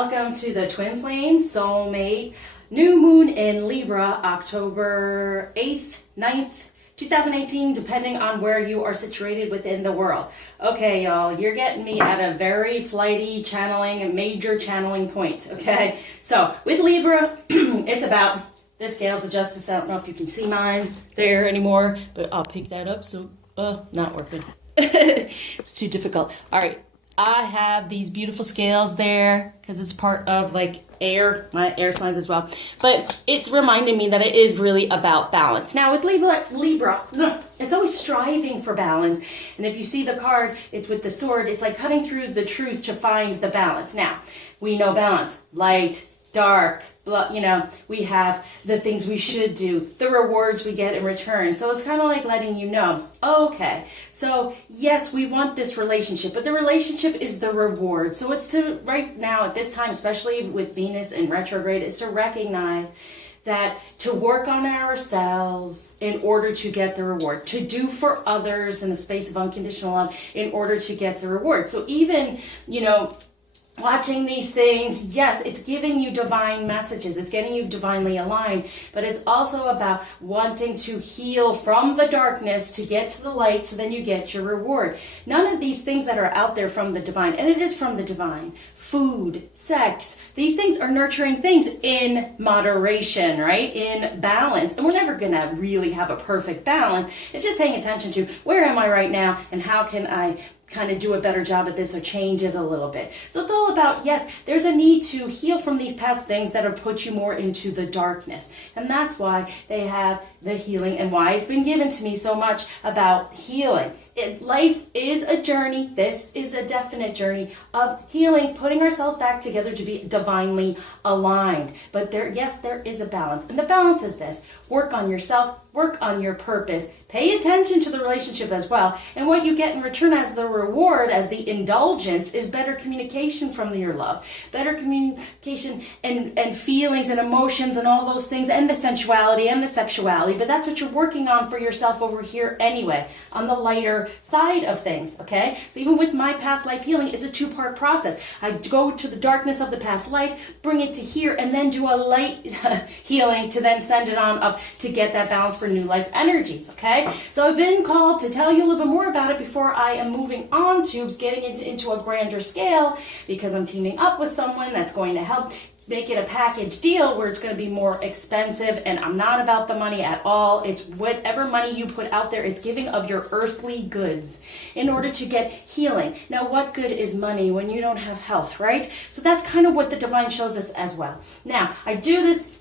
welcome to the Twinflame Soulmate New Moon in Libra, October 8th, 9th, 2018, depending on where you are situated within the world. Okay, y'all, you're getting me at a very flighty channeling, a major channeling point, okay? So, with Libra, it's about the scales of justice. I don't know if you can see mine there anymore, but I'll pick that up, so, not working. It's too difficult. All right. I have these beautiful scales there because it's part of like my air signs as well. But it's reminding me that it is really about balance. Now with Libra, it's always striving for balance. And if you see the card, it's with the sword. It's like cutting through the truth to find the balance. Now, we know balance, light, dark, we have the things we should do, the rewards we get in return. So it's kind of like letting you know, okay, so yes, we want this relationship, but the relationship is the reward. So it's to, right now at this time, especially with Venus in retrograde, is to recognize that to work on ourselves in order to get the reward, to do for others in the space of unconditional love in order to get the reward. So even, watching these things, yes, it's giving you divine messages. It's getting you divinely aligned, but it's also about wanting to heal from the darkness to get to the light so then you get your reward. None of these things that are out there from the divine, and it is from the divine, food, sex, these things are nurturing things in moderation, right? In balance. And we're never going to really have a perfect balance. It's just paying attention to where am I right now and how can I kind of do a better job at this or change it a little bit. So it's all about, yes, there's a need to heal from these past things that have put you more into the darkness. And that's why they have the healing and why it's been given to me so much about healing. Life is a journey. This is a definite journey of healing, putting ourselves back together to be divinely aligned. But there is a balance. And the balance is this: work on yourself, work on your purpose, pay attention to the relationship as well. And what you get in return as the reward, as the indulgence, is better communication from your love. Better communication and feelings and emotions and all those things, and the sensuality and the sexuality. But that's what you're working on for yourself over here anyway, on the lighter side of things, okay? So even with my past life healing, it's a two-part process. I go to the darkness of the past life, bring it to here, and then do a light healing to then send it on up to get that balance for new life energies, okay? So I've been called to tell you a little bit more about it before I am moving on to getting into a grander scale, because I'm teaming up with someone that's going to help make it a package deal where it's going to be more expensive, and I'm not about the money at all. It's whatever money you put out there, it's giving of your earthly goods in order to get healing. Now, what good is money when you don't have health, right? So that's kind of what the divine shows us as well. Now, I do this.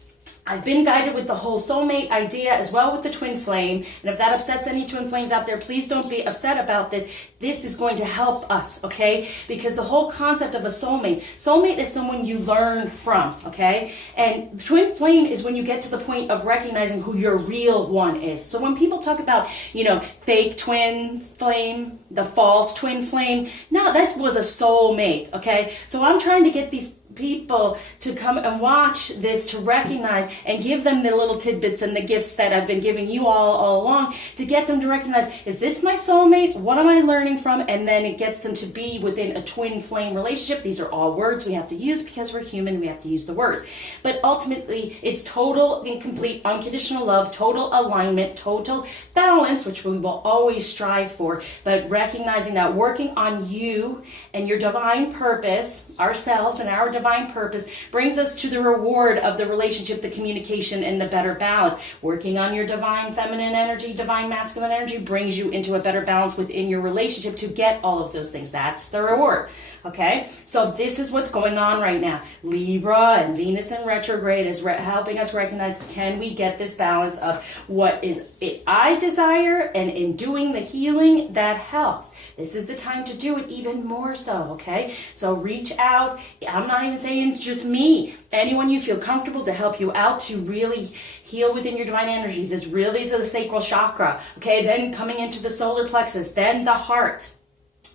I've been guided with the whole soulmate idea as well with the twin flame. And if that upsets any twin flames out there, please don't be upset about this. This is going to help us, okay? Because the whole concept of a soulmate is someone you learn from, okay? And twin flame is when you get to the point of recognizing who your real one is. So when people talk about, fake twin flame, the false twin flame, no, that was a soulmate, okay? So I'm trying to get these people to come and watch this, to recognize and give them the little tidbits and the gifts that I've been giving you all along, to get them to recognize, is this my soulmate? What am I learning from? And then it gets them to be within a twin flame relationship. These are all words we have to use because we're human, we have to use the words. But ultimately, it's total and complete unconditional love, total alignment, total balance, which we will always strive for, but recognizing that working on you and your divine purpose, ourselves and our divine purpose, brings us to the reward of the relationship, the communication, and the better balance. Working on your divine feminine energy, divine masculine energy brings you into a better balance within your relationship to get all of those things. That's the reward. Okay, so this is what's going on right now. Libra and Venus in retrograde is helping us recognize, can we get this balance of what is it I desire, and in doing the healing that helps. This is the time to do it even more so, okay? So reach out. I'm not even saying it's just me. Anyone you feel comfortable to help you out to really heal within your divine energies. It's really the sacral chakra, okay? Then coming into the solar plexus, then the heart.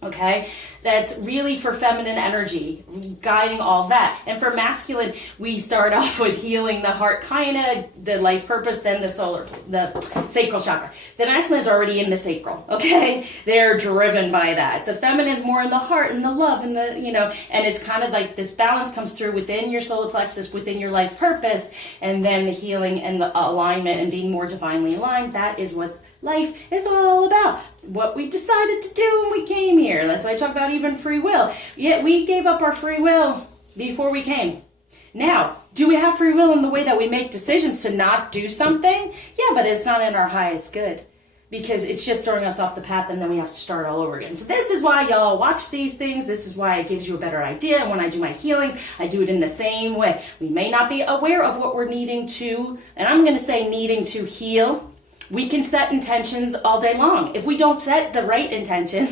Okay, that's really for feminine energy, guiding all that. And for masculine, we start off with healing the heart, kind of the life purpose, then the sacral chakra. The masculine's already in the sacral, okay? They're driven by that. The feminine's more in the heart and the love and the, and it's kind of like this balance comes through within your solar plexus, within your life purpose, and then the healing and the alignment and being more divinely aligned. That is what life is all about. What we decided to do when we came here. That's why I talk about even free will. Yet we gave up our free will before we came. Now, do we have free will in the way that we make decisions to not do something? Yeah, but it's not in our highest good, because it's just throwing us off the path, and then we have to start all over again. So this is why y'all watch these things. This is why it gives you a better idea. And when I do my healing, I do it in the same way. We may not be aware of what we're needing to, and I'm going to say needing to heal. We can set intentions all day long. If we don't set the right intention,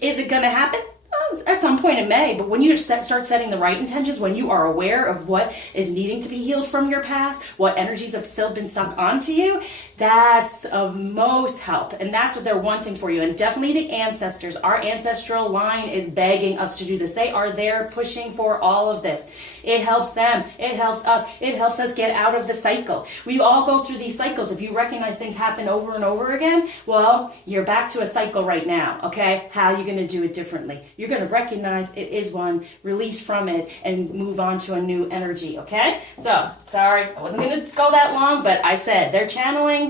is it going to happen? Oh, at some point it may, but when you start setting the right intentions, when you are aware of what is needing to be healed from your past, what energies have still been stuck onto you, that's of most help. And that's what they're wanting for you. And definitely the ancestors, our ancestral line is begging us to do this. They are there pushing for all of this. It helps them. It helps us. It helps us get out of the cycle. We all go through these cycles. If you recognize things happen over and over again, well, you're back to a cycle right now, okay? How are you going to do it differently? You're going to recognize it is one, release from it, and move on to a new energy, okay? So, sorry, I wasn't going to go that long, but I said they're channeling.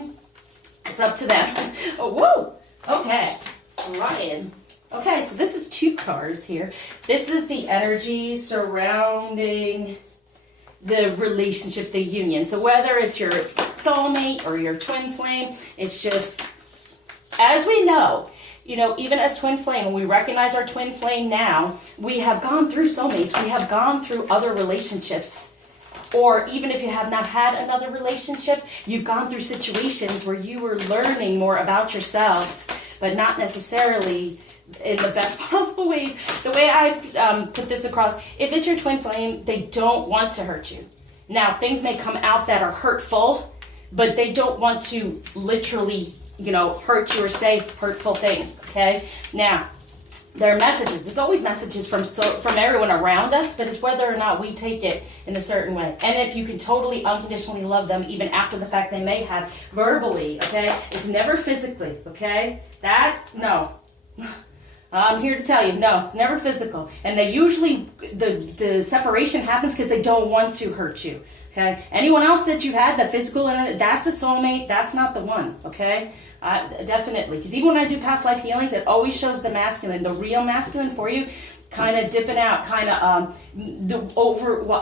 It's up to them. Oh, whoa! Okay, Ryan. Okay, so this is 2 cards here. This is the energy surrounding the relationship, the union. So whether it's your soulmate or your twin flame, it's just, as we know, even as twin flame, when we recognize our twin flame now, we have gone through soulmates. We have gone through other relationships. Or even if you have not had another relationship, you've gone through situations where you were learning more about yourself, but not necessarily in the best possible ways. The way I put this across, if it's your twin flame, they don't want to hurt you. Now, things may come out that are hurtful, but they don't want to literally, hurt you or say hurtful things, okay? Now, there are messages. There's always messages from everyone around us, but it's whether or not we take it in a certain way. And if you can totally unconditionally love them, even after the fact they may have verbally, okay? It's never physically, okay? No. I'm here to tell you, no, it's never physical. And they usually, the separation happens because they don't want to hurt you, okay? Anyone else that you've had, the physical, that's a soulmate, that's not the one, okay? Definitely, because even when I do past life healings, it always shows the masculine, the real masculine for you, kind of dipping out, kind of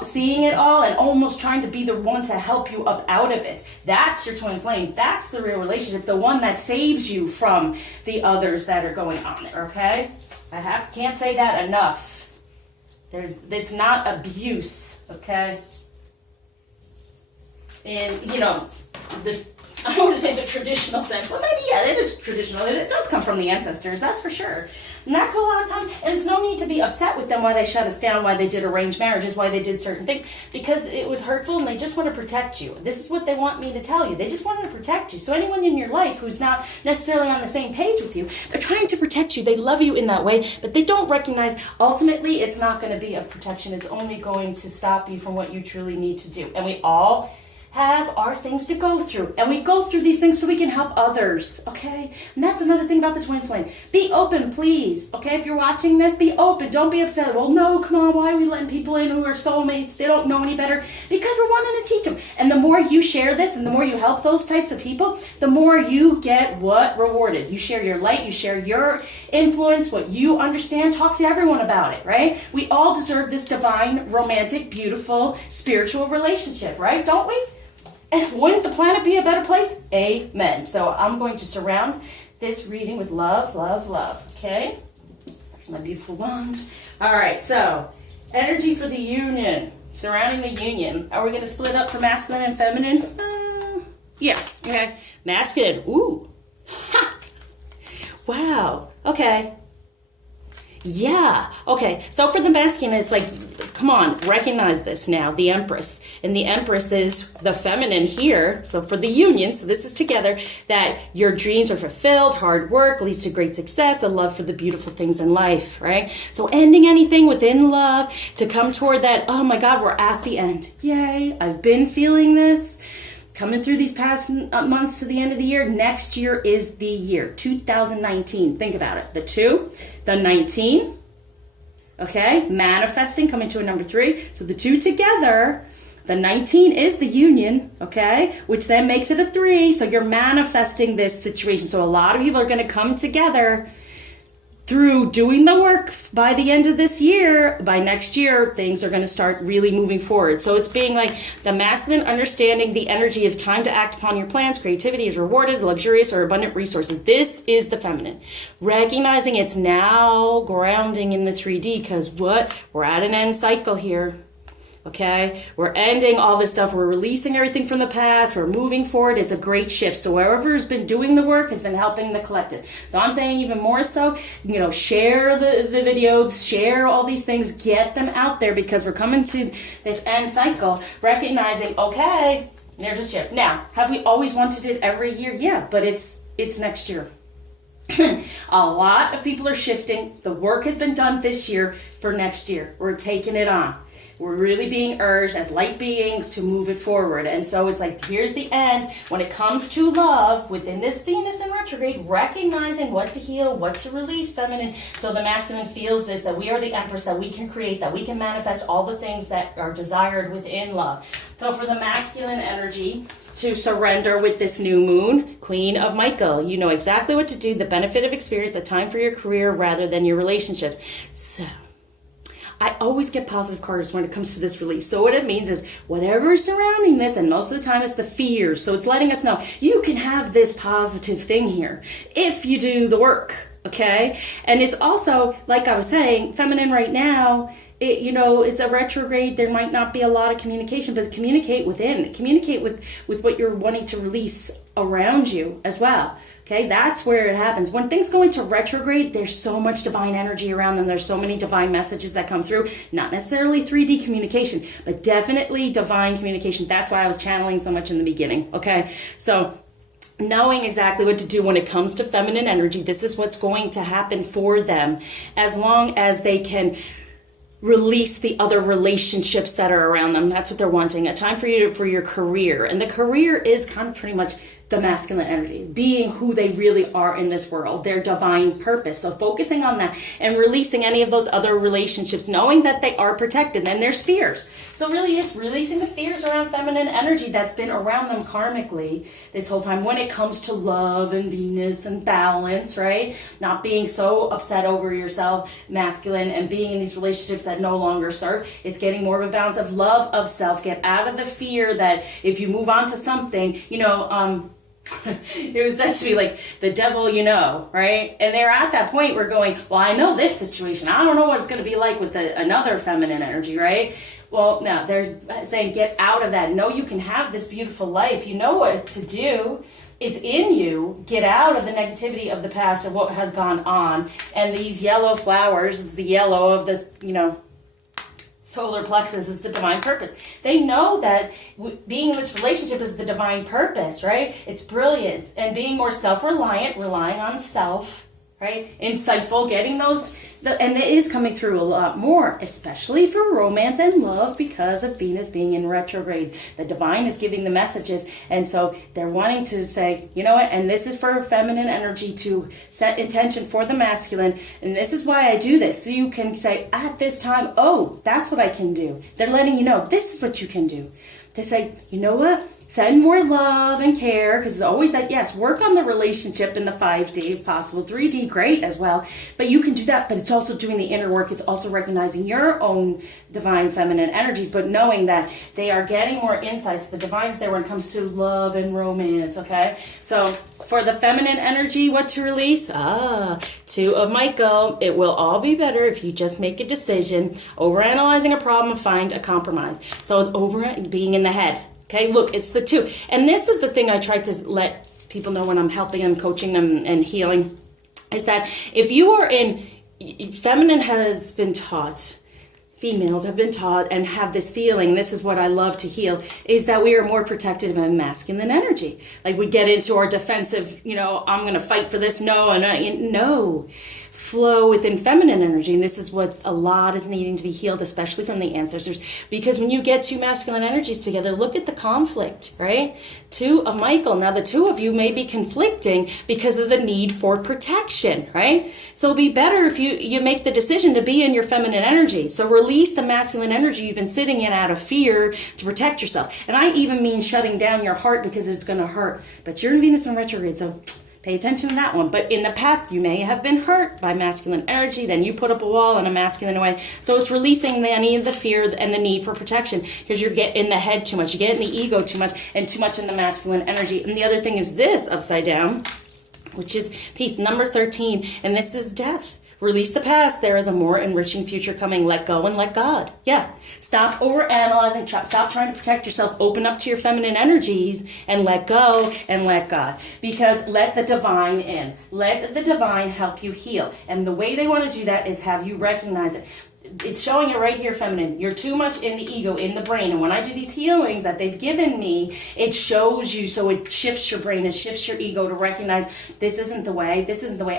seeing it all and almost trying to be the one to help you up out of it. That's your twin flame. That's the real relationship, the one that saves you from the others that are going on there, okay? Can't say that enough. It's not abuse, okay? And, I don't want to say the traditional sense. Well, maybe, yeah, it is traditional. It does come from the ancestors, that's for sure. And that's a lot of time, and it's no need to be upset with them why they shut us down, why they did arranged marriages, why they did certain things, because it was hurtful and they just want to protect you. This is what they want me to tell you. They just wanted to protect you. So anyone in your life who's not necessarily on the same page with you, they're trying to protect you. They love you in that way, but they don't recognize ultimately it's not going to be of protection. It's only going to stop you from what you truly need to do. And we all have our things to go through, and we go through these things so we can help others, okay? And that's another thing about the twin flame. Be open, please, okay? If you're watching this, be open. Don't be upset. Well, no, come on, why are we letting people in who are soulmates? They don't know any better. Because we're wanting to teach them. And the more you share this and the more you help those types of people, the more you get what? Rewarded. You share your light, you share your influence, what you understand. Talk to everyone about it, right? We all deserve this divine, romantic, beautiful, spiritual relationship, right? Don't we? And wouldn't the planet be a better place? Amen. So I'm going to surround this reading with love, love, love. Okay? There's my beautiful wands. All right, so energy for the union. Surrounding the union. Are we going to split up for masculine and feminine? Yeah. Okay. Masculine. Ooh. Ha! Wow. Okay. Yeah. Okay. So for the masculine, it's like come on, recognize this now, the Empress. And the Empress is the feminine here. So for the union, so this is together, that your dreams are fulfilled, hard work leads to great success, a love for the beautiful things in life, right? So ending anything within love to come toward that, oh my God, we're at the end. Yay, I've been feeling this. Coming through these past months to the end of the year, next year is the year, 2019. Think about it. The 2, the 19, okay? Manifesting, coming to a number 3. So the 2 together, the 19 is the union, okay? Which then makes it a 3. So you're manifesting this situation. So a lot of people are going to come together through doing the work by the end of this year. By next year, things are going to start really moving forward. So it's being like the masculine understanding the energy of time to act upon your plans. Creativity is rewarded, luxurious or abundant resources. This is the feminine. Recognizing it's now grounding in the 3D because what? We're at an end cycle here. Okay, we're ending all this stuff. We're releasing everything from the past. We're moving forward. It's a great shift. So whoever has been doing the work has been helping the collective. So I'm saying even more so, you know, share the videos, share all these things, get them out there because we're coming to this end cycle, recognizing, okay, there's a shift. Now, have we always wanted it every year? Yeah, but it's next year. A lot of people are shifting. The work has been done this year for next year. We're taking it on. We're really being urged as light beings to move it forward. And so it's like, here's the end. When it comes to love, within this Venus in retrograde, recognizing what to heal, what to release, feminine. So the masculine feels this, that we are the Empress, that we can create, that we can manifest all the things that are desired within love. So for the masculine energy, to surrender with this new moon, Queen of Michael. You know exactly what to do, the benefit of experience, a time for your career rather than your relationships. So I always get positive cards when it comes to this release. So what it means is whatever is surrounding this, and most of the time it's the fears. So it's letting us know you can have this positive thing here if you do the work, okay? And it's also, like I was saying, feminine right now, it's a retrograde. There might not be a lot of communication, but communicate within. Communicate with what you're wanting to release around you as well. Okay, that's where it happens. When things go into retrograde, there's so much divine energy around them. There's so many divine messages that come through. Not necessarily 3D communication, but definitely divine communication. That's why I was channeling so much in the beginning. Okay, so knowing exactly what to do when it comes to feminine energy, this is what's going to happen for them as long as they can release the other relationships that are around them. That's what they're wanting. A time for your career. And the career is kind of pretty much the masculine energy, being who they really are in this world, their divine purpose. So focusing on that and releasing any of those other relationships, knowing that they are protected. Then there's fears. So really it's releasing the fears around feminine energy that's been around them karmically this whole time when it comes to love and Venus and balance, right? Not being so upset over yourself, masculine, and being in these relationships that no longer serve. It's getting more of a balance of love of self. Get out of the fear that if you move on to something, it was said to be like the devil, right? And they're at that point where going, well, I know this situation. I don't know what it's going to be like with another feminine energy, right? Well, no, they're saying get out of that. Know you can have this beautiful life. You know what to do. It's in you. Get out of the negativity of the past and what has gone on. And these yellow flowers, it's the yellow of this, solar plexus is the divine purpose. They know that being in this relationship is the divine purpose, right? It's brilliant. And being more self-reliant, relying on self, right? Insightful, getting and it is coming through a lot more, especially for romance and love because of Venus being in retrograde. The divine is giving the messages. And so they're wanting to say, you know what? And this is for feminine energy to set intention for the masculine. And this is why I do this. So you can say at this time, oh, that's what I can do. They're letting you know this is what you can do. They say, you know what? Send more love and care, because it's always that, yes, work on the relationship in the 5D if possible, 3D, great as well. But you can do that, but it's also doing the inner work. It's also recognizing your own divine feminine energies, but knowing that they are getting more insights. The divine's there when it comes to love and romance, okay? So for the feminine energy, what to release? 2 of Michael. It will all be better if you just make a decision. Overanalyzing a problem, find a compromise. So being in the head. Okay, look, it's the 2. And this is the thing I try to let people know when I'm helping them, coaching them, and healing, is that if you are feminine has been taught females have been taught and have this feeling, this is what I love to heal, is that we are more protected by masculine energy. Like we get into our defensive, I'm going to fight for this. No. Flow within feminine energy. And this is what's a lot is needing to be healed, especially from the ancestors. Because when you get two masculine energies together, look at the conflict, right? Two of Michael. Now the two of you may be conflicting because of the need for protection, right? So it'll be better if you make the decision to be in your feminine energy. So release the masculine energy you've been sitting in out of fear to protect yourself. And I even mean shutting down your heart because it's going to hurt. But you're in Venus in retrograde, so pay attention to that one. But in the past, you may have been hurt by masculine energy. Then you put up a wall in a masculine way. So it's releasing any of the fear and the need for protection because you're getting in the head too much. You get in the ego too much and too much in the masculine energy. And the other thing is this upside down, which is piece number 13. And this is death. Release the past. There is a more enriching future coming. Let go and let God. Yeah. Stop overanalyzing. Stop trying to protect yourself. Open up to your feminine energies and let go and let God. Because let the divine in. Let the divine help you heal. And the way they want to do that is have you recognize it. It's showing it right here, feminine. You're too much in the ego, in the brain. And when I do these healings that they've given me, it shows you, so it shifts your brain, it shifts your ego to recognize this isn't the way,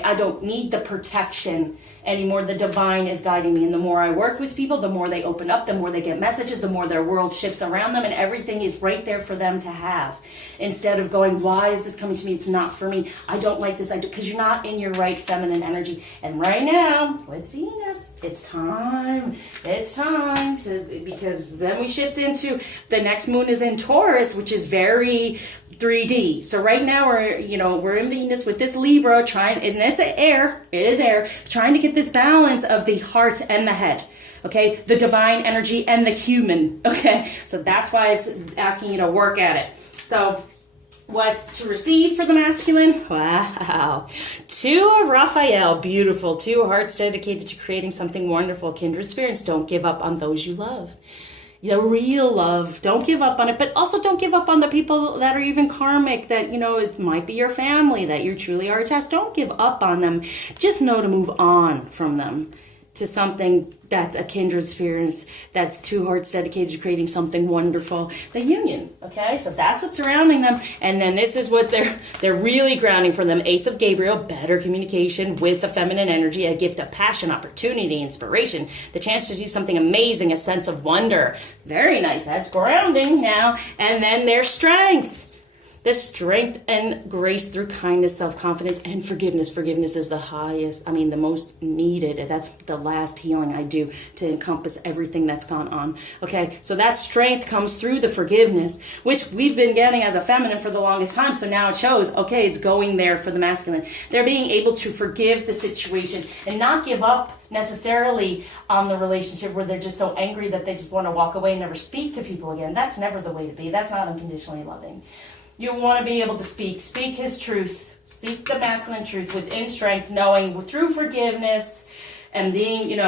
I don't need the protection anymore. The divine is guiding me. And the more I work with people, the more they open up, the more they get messages, the more their world shifts around them, and everything is right there for them to have. Instead of going, why is this coming to me? It's not for me. I don't like this. Because you're not in your right feminine energy. And right now, with Venus, it's time. It's time to, because then we shift into the next moon is in Taurus, which is very 3D. So right now we're in Venus with this Libra and it's air. It is air. Trying to get this balance of the heart and the head. Okay, the divine energy and the human. Okay, so that's why it's asking you to work at it. So what to receive for the masculine? Wow. To Raphael, beautiful. 2 hearts dedicated to creating something wonderful. Kindred spirits, don't give up on those you love. The real love, don't give up on it, but also don't give up on the people that are even karmic, that, it might be your family, that you truly are attached. Don't give up on them. Just know to move on from them to something that's a kindred spirit, that's 2 hearts dedicated to creating something wonderful. The union, okay? So that's what's surrounding them. And then this is what they're really grounding for them. Ace of Gabriel, better communication with the feminine energy, a gift of passion, opportunity, inspiration, the chance to do something amazing, a sense of wonder. Very nice. That's grounding now. And then their strength. The strength and grace through kindness, self-confidence, and forgiveness. Forgiveness is the highest, the most needed. That's the last healing I do to encompass everything that's gone on. Okay, so that strength comes through the forgiveness, which we've been getting as a feminine for the longest time. So now it shows, okay, it's going there for the masculine. They're being able to forgive the situation and not give up necessarily on the relationship where they're just so angry that they just want to walk away and never speak to people again. That's never the way to be. That's not unconditionally loving. You want to be able to speak his truth, speak the masculine truth within strength, knowing through forgiveness and being,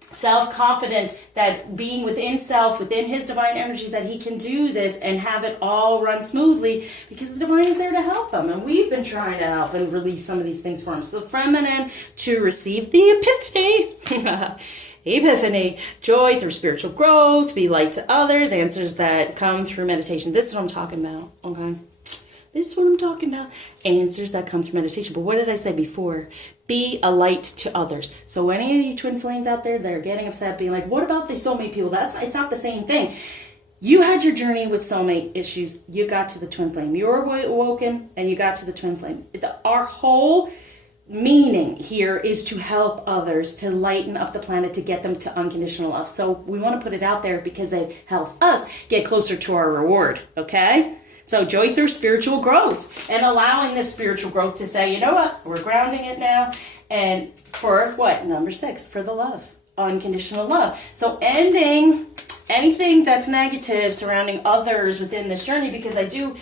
self-confident, that being within self, within his divine energies, that he can do this and have it all run smoothly because the divine is there to help him. And we've been trying to help and release some of these things for him. So feminine, to receive the epiphany. Epiphany, joy through spiritual growth, be light to others, answers that come through meditation. This is what I'm talking about, okay? This is what I'm talking about. Answers that come through meditation. But what did I say before? Be a light to others. So any of you twin flames out there that are getting upset, being like, what about the soulmate people? It's not the same thing. You had your journey with soulmate issues. You got to the twin flame. You were awoken and you got to the twin flame. Our whole meaning here is to help others, to lighten up the planet, to get them to unconditional love. So we want to put it out there because it helps us get closer to our reward, okay? So joy through spiritual growth and allowing this spiritual growth to say, you know what, we're grounding it now. And for what? Number 6, for the love, unconditional love. So ending anything that's negative surrounding others within this journey, because I do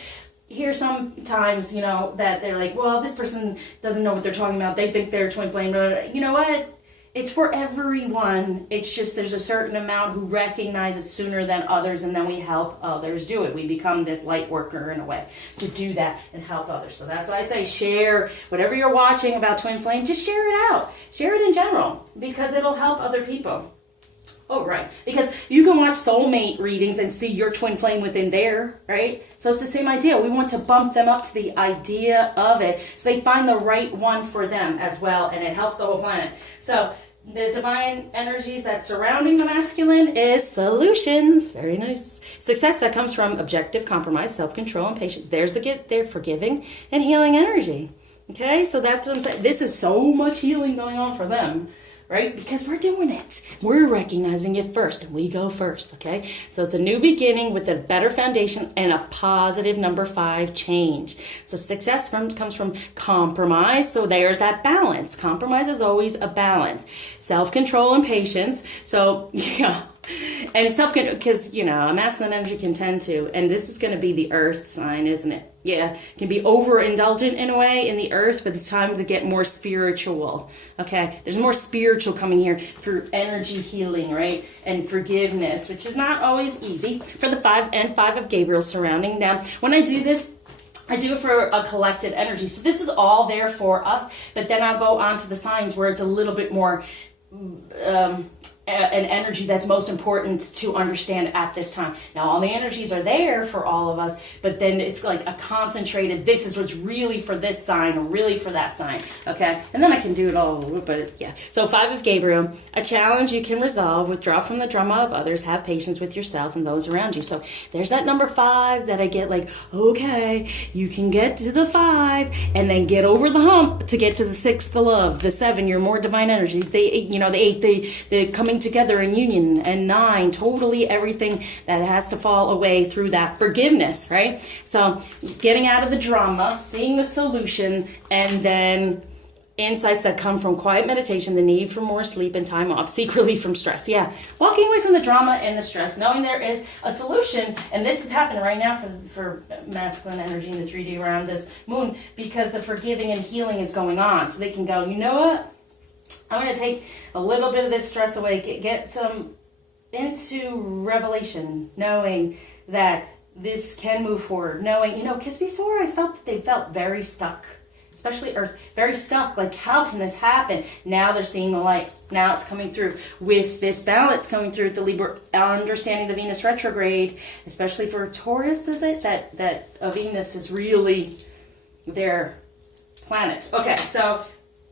hear sometimes, that they're like, well, this person doesn't know what they're talking about. They think they're twin flame. You know what? It's for everyone. It's just there's a certain amount who recognize it sooner than others, and then we help others do it. We become this light worker in a way to do that and help others. So that's why I say share whatever you're watching about twin flame. Just share it out. Share it in general because it'll help other people. Oh, right. Because you can watch soulmate readings and see your twin flame within there, right? So it's the same idea. We want to bump them up to the idea of it so they find the right one for them as well, and it helps the whole planet. So the divine energies that surrounding the masculine is solutions. Very nice. Success that comes from objective compromise, self-control, and patience. There's their forgiving and healing energy. Okay, so that's what I'm saying. This is so much healing going on for them. Right? Because we're doing it. We're recognizing it first, and we go first, okay? So it's a new beginning with a better foundation and a positive number 5 change. So success comes from compromise. So there's that balance. Compromise is always a balance. Self-control and patience. So, yeah. And self-control, because, you know, a masculine energy can tend to, and this is going to be the earth sign, isn't it? Yeah, can be overindulgent in a way in the earth, but it's time to get more spiritual. Okay, there's more spiritual coming here for energy healing, right? And forgiveness, which is not always easy for the 5 and 5 of Gabriel surrounding them. When I do this, I do it for a collected energy. So this is all there for us, but then I'll go on to the signs where it's a little bit more an energy that's most important to understand at this time. Now, all the energies are there for all of us, but then it's like a concentrated, this is what's really for this sign or really for that sign, okay? And then I can do it all, but yeah. So 5 of Gabriel, a challenge you can resolve, withdraw from the drama of others, have patience with yourself and those around you. So there's that number 5 that I get like, okay, you can get to the 5 and then get over the hump to get to the 6, the love, the 7, your more divine energies, the 8, you know, the 8, the coming together in union, and 9, totally everything that has to fall away through that forgiveness, right? So getting out of the drama, seeing the solution, and then insights that come from quiet meditation, the need for more sleep and time off, seek relief from stress. Yeah, walking away from the drama and the stress, knowing there is a solution, and this is happening right now for masculine energy in the 3D around this moon, because the forgiving and healing is going on. So they can go, you know what? I'm going to take a little bit of this stress away, get some into revelation, knowing that this can move forward, knowing, you know, because before I felt that they felt very stuck, especially Earth, very stuck, like how can this happen? Now they're seeing the light. Now it's coming through with this balance coming through the Libra, understanding the Venus retrograde, especially for Taurus, is it? That Venus is really their planet. Okay, so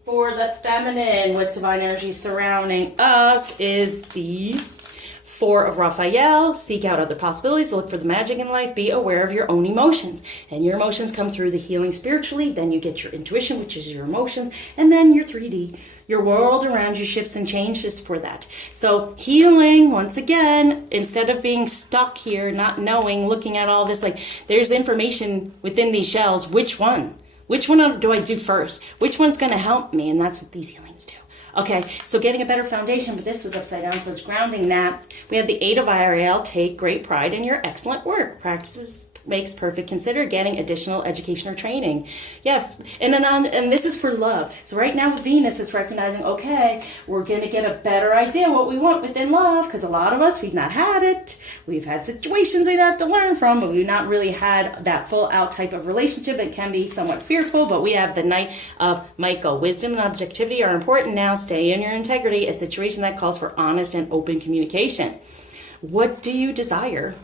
for the feminine with divine energy surrounding us is the 4 of Raphael. Seek out other possibilities, look for the magic in life, be aware of your own emotions. And your emotions come through the healing spiritually, then you get your intuition, which is your emotions, and then your 3D. Your world around you shifts and changes for that. So healing, once again, instead of being stuck here, not knowing, looking at all this, like there's information within these shells, which one? Which one do I do first? Which one's going to help me? And that's what these healings do. Okay, so getting a better foundation, but this was upside down, so it's grounding that. We have the 8 of Ariel. Take great pride in your excellent work. Practices makes perfect. Consider getting additional education or training. Yeah, and this is for love. So right now with Venus, it's recognizing, okay, we're going to get a better idea what we want within love, because a lot of us, we've not had it. We've had situations we'd have to learn from, but we've not really had that full out type of relationship. It can be somewhat fearful, but we have the Knight of Michael. Wisdom and objectivity are important now. Stay in your integrity, a situation that calls for honest and open communication. What do you desire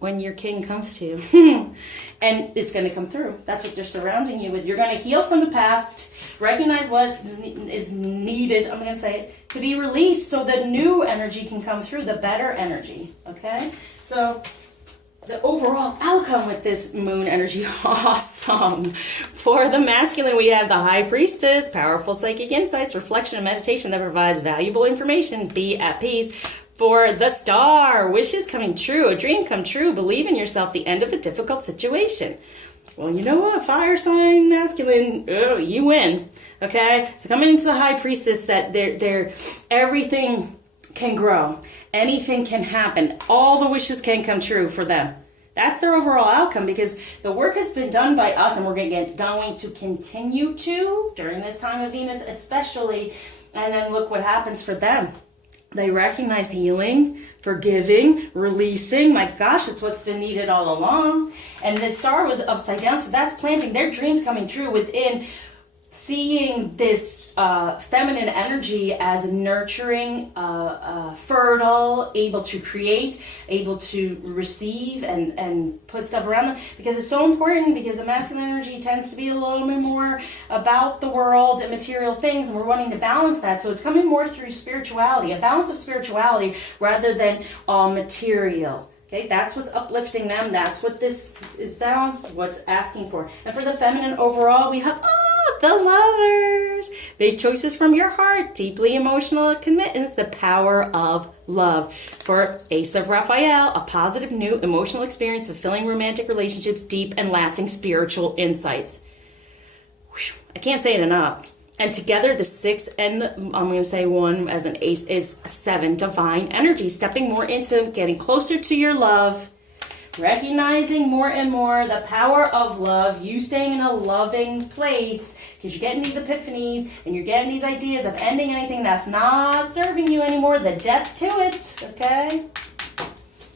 when your king comes to you? And it's going to come through. That's what they're surrounding you with. You're going to heal from the past, recognize what is needed, I'm going to say it, to be released so the new energy can come through, the better energy, okay? So the overall outcome with this moon energy, awesome. For the masculine, we have the High Priestess, powerful psychic insights, reflection, and meditation that provides valuable information. Be at peace. For the Star, wishes coming true, a dream come true, believe in yourself, the end of a difficult situation. Well, you know what? Fire sign, masculine, oh, you win. Okay? So coming into the High Priestess, that they're everything can grow. Anything can happen. All the wishes can come true for them. That's their overall outcome, because the work has been done by us, and we're going to continue to during this time of Venus especially. And then look what happens for them. They recognize healing, forgiving, releasing. My gosh, it's what's been needed all along. And the Star was upside down, so that's planting their dreams coming true within seeing this feminine energy as nurturing, fertile, able to create, able to receive and put stuff around them, because it's so important, because the masculine energy tends to be a little bit more about the world and material things, and we're wanting to balance that. So it's coming more through spirituality, a balance of spirituality rather than all material. Okay, that's what's uplifting them. That's what this is balanced, what's asking for. And for the feminine overall, we have the lovers. Make choices from your heart. Deeply emotional commitments. The power of love. For Ace of Raphael, a positive new emotional experience, fulfilling romantic relationships, deep and lasting spiritual insights. Whew, I can't say it enough. And together, the 6 and I'm going to say 1 as an ace is 7 divine energy. Stepping more into getting closer to your love. Recognizing more and more the power of love. You staying in a loving place. Because you're getting these epiphanies. And you're getting these ideas of ending anything that's not serving you anymore. The death to it. Okay?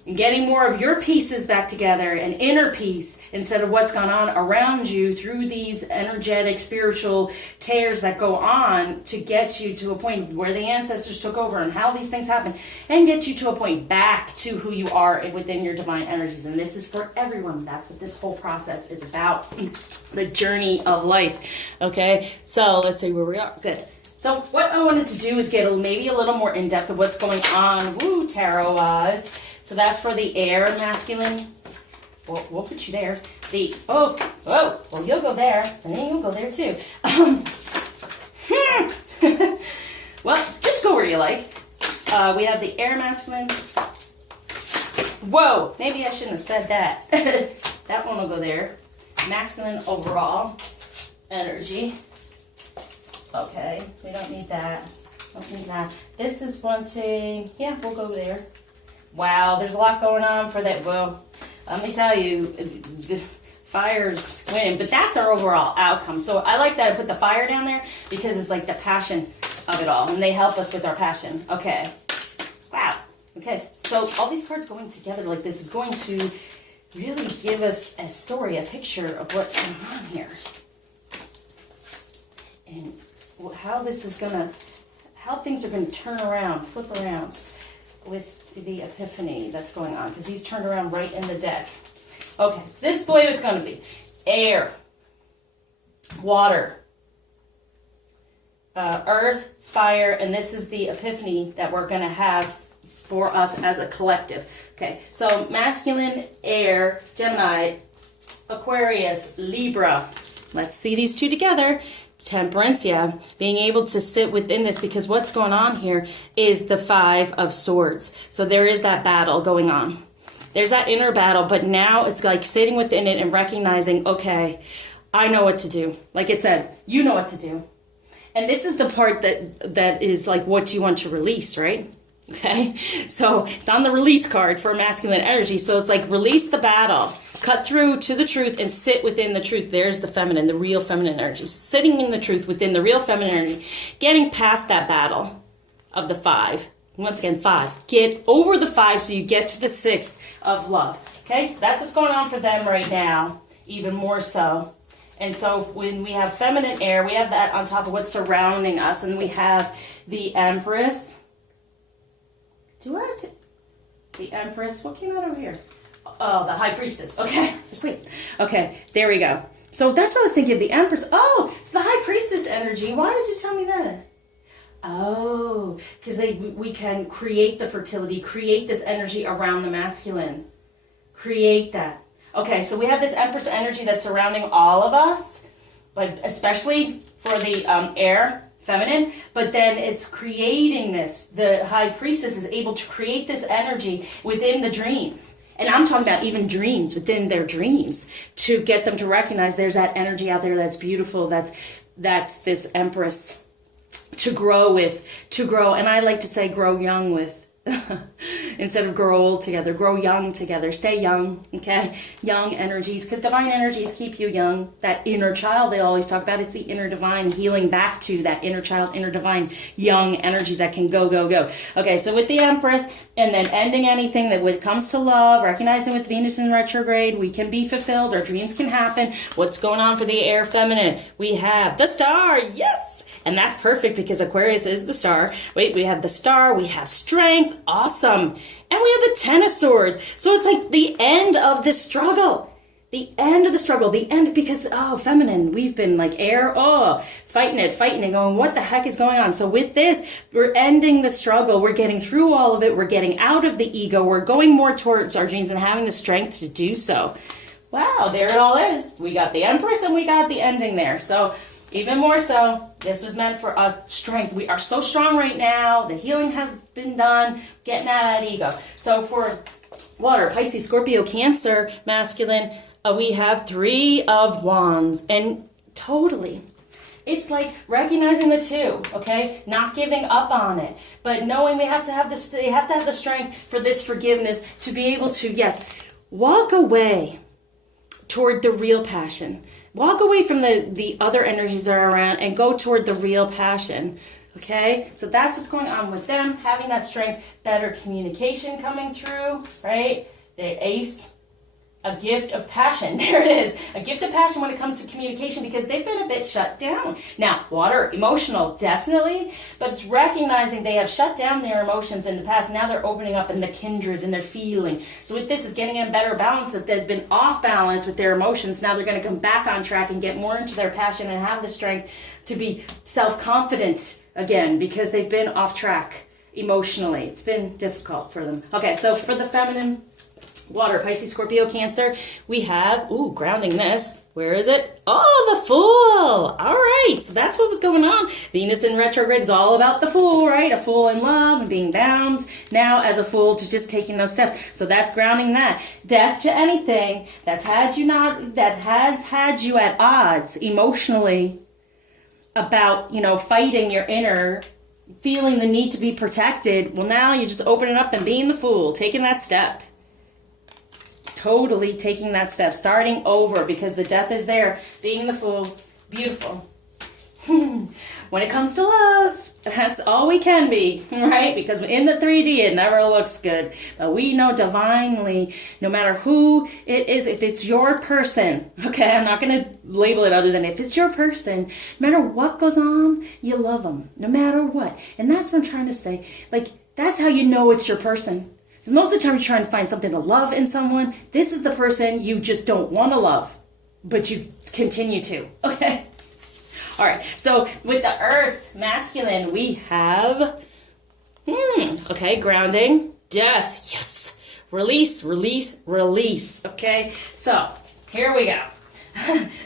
And getting more of your pieces back together, and inner peace, instead of what's gone on around you through these energetic, spiritual tears that go on to get you to a point where the ancestors took over and how these things happen, and get you to a point back to who you are within your divine energies. And this is for everyone. That's what this whole process is about. The journey of life. Okay, so let's see where we are. Good. So what I wanted to do is get maybe a little more in-depth of what's going on, tarot-wise. So that's for the air masculine. We'll put you there. Well, you'll go there, and then you'll go there too. Well, just go where you like. We have the air masculine. Whoa, maybe I shouldn't have said that. That one will go there. Masculine overall energy. Okay, we don't need that. Don't need that. This is wanting, yeah, we'll go there. Wow, there's a lot going on for that. Well, let me tell you, the fire's winning, but that's our overall outcome. So I like that I put the fire down there because it's like the passion of it all, and they help us with our passion. Okay. Wow. Okay. So all these cards going together like this is going to really give us a story, a picture of what's going on here, and how this is gonna, how things are gonna turn around, flip around with the epiphany that's going on, because these turned around right in the deck. Okay, so this is the way it's going to be. Air, water, earth, fire, and this is the epiphany that we're going to have for us as a collective. Okay, so masculine, air, Gemini, Aquarius, Libra. Let's see these two together. Temperance, yeah, being able to sit within this, because what's going on here is the 5 of Swords. So there is that battle going on. There's that inner battle, but now it's like sitting within it and recognizing, okay, I know what to do. Like it said, you know what to do. And this is the part that is like what you want to release, right? Okay, so it's on the release card for masculine energy. So it's like release the battle, cut through to the truth, and sit within the truth. There's the feminine, the real feminine energy, sitting in the truth within the real feminine energy, getting past that battle of the 5. Once again, 5. Get over the 5 so you get to the 6th of love. Okay, so that's what's going on for them right now, even more so. And so when we have feminine air, we have that on top of what's surrounding us, and we have the Empress. The Empress, what came out over here? Oh, the High Priestess. Okay, wait. Okay, there we go. So that's what I was thinking of, the Empress. Oh, it's the High Priestess energy. Why did you tell me that? Oh, because we can create the fertility, create this energy around the masculine. Create that. Okay, so we have this Empress energy that's surrounding all of us, but especially for the air, feminine, but then it's creating this. The High Priestess is able to create this energy within the dreams. And I'm talking about even dreams, within their dreams, to get them to recognize there's that energy out there that's beautiful, that's this Empress to grow with, and I like to say grow young with. instead of grow old together. Grow young together. Stay young, okay? Young energies, because divine energies keep you young. That inner child they always talk about, it's the inner divine, healing back to that inner child, inner divine, young energy that can go, go, go. Okay, so with the Empress, and then ending anything that when it comes to love, recognizing with Venus in retrograde, we can be fulfilled, our dreams can happen. What's going on for the air feminine? We have the star, yes! And that's perfect because Aquarius is the star. Wait, we have the star, we have strength, awesome. And we have the Ten of Swords. So it's like the end of the struggle. The end of the struggle, the end, because, oh, feminine, we've been like air, fighting it, going, what the heck is going on? So with this, we're ending the struggle. We're getting through all of it. We're getting out of the ego. We're going more towards our dreams and having the strength to do so. Wow, there it all is. We got the Empress and we got the ending there. So even more so, this was meant for us, strength. We are so strong right now. The healing has been done, getting out of that ego. So for water, Pisces, Scorpio, Cancer, masculine, we have 3 of Wands, and totally, it's like recognizing the two, okay? Not giving up on it, but knowing we have to have this, they have to have the strength for this forgiveness to be able to, yes, walk away toward the real passion. Walk away from the other energies that are around and go toward the real passion, okay? So that's what's going on with them, having that strength, better communication coming through, right? The Ace, a gift of passion. There it is. A gift of passion when it comes to communication because they've been a bit shut down. Now, water, emotional, definitely, but it's recognizing they have shut down their emotions in the past. Now they're opening up in the kindred and they're feeling. So with this is getting in better balance, that they've been off balance with their emotions. Now they're going to come back on track and get more into their passion and have the strength to be self-confident again because they've been off track emotionally. It's been difficult for them. Okay, so for the feminine, water, Pisces, Scorpio, Cancer, we have, grounding this. Where is it? Oh, the Fool. All right, so that's what was going on. Venus in retrograde is all about the Fool, right? A fool in love and being bound now as a fool to just taking those steps. So that's grounding that. Death to anything that has had you at odds emotionally about, fighting your inner, feeling the need to be protected. Well, now you're just opening up and being the Fool, taking that step. Totally taking that step, starting over because the death is there, being the Fool, beautiful. When it comes to love, that's all we can be, right? Because in the 3D, it never looks good. But we know divinely, no matter who it is, if it's your person, okay, I'm not going to label it other than if it's your person, no matter what goes on, you love them, no matter what. And that's what I'm trying to say. Like, that's how you know it's your person. Most of the time you're trying to find something to love in someone. This is the person you just don't want to love, but you continue to, okay? All right, so with the Earth, masculine, we have, grounding, death, yes. Release, release, release, okay? So here we go.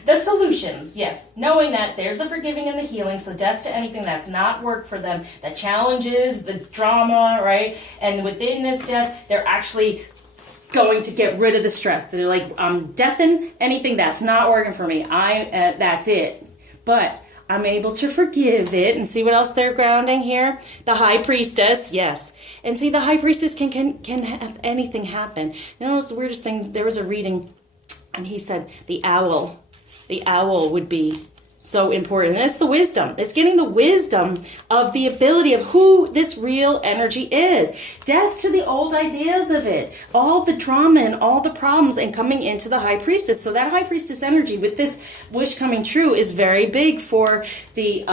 The solutions, yes, knowing that there's the forgiving and the healing, so death to anything that's not worked for them, the challenges, the drama, right? And within this death, they're actually going to get rid of the stress. They're like, I'm deathing anything that's not working for me. That's it. But I'm able to forgive it. And see what else they're grounding here? The High Priestess, yes. And see, the High Priestess can have anything happen. You know, it's the weirdest thing. There was a reading, and he said the owl would be so important. And that's the wisdom. It's getting the wisdom of the ability of who this real energy is. Death to the old ideas of it. All the drama and all the problems and coming into the High Priestess. So that High Priestess energy with this wish coming true is very big for the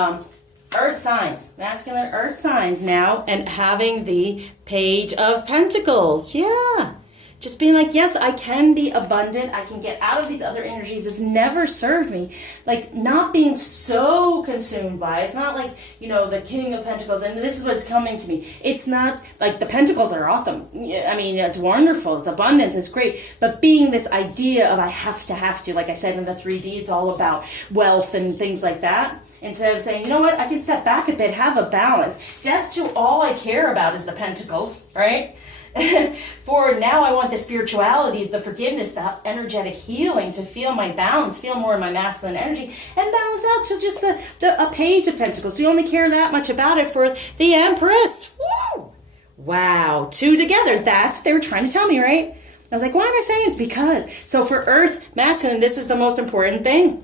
earth signs, masculine earth signs now, and having the Page of Pentacles. Yeah. Just being like, yes, I can be abundant. I can get out of these other energies. It's never served me. Like, not being so consumed by it. It's not like, the King of Pentacles, and this is what's coming to me. It's not, like, the Pentacles are awesome. I mean, it's wonderful. It's abundance. It's great. But being this idea of I have to, like I said in the 3D, it's all about wealth and things like that. Instead of saying, you know what, I can step back a bit, have a balance. Death to all I care about is the Pentacles, right? For now, I want the spirituality, the forgiveness, the energetic healing to feel my balance, feel more of my masculine energy, and balance out to just a Page of Pentacles. So you only care that much about it for the Empress. Woo! Wow, 2 together. That's what they were trying to tell me, right? I was like, why am I saying? Because. So for Earth masculine, this is the most important thing.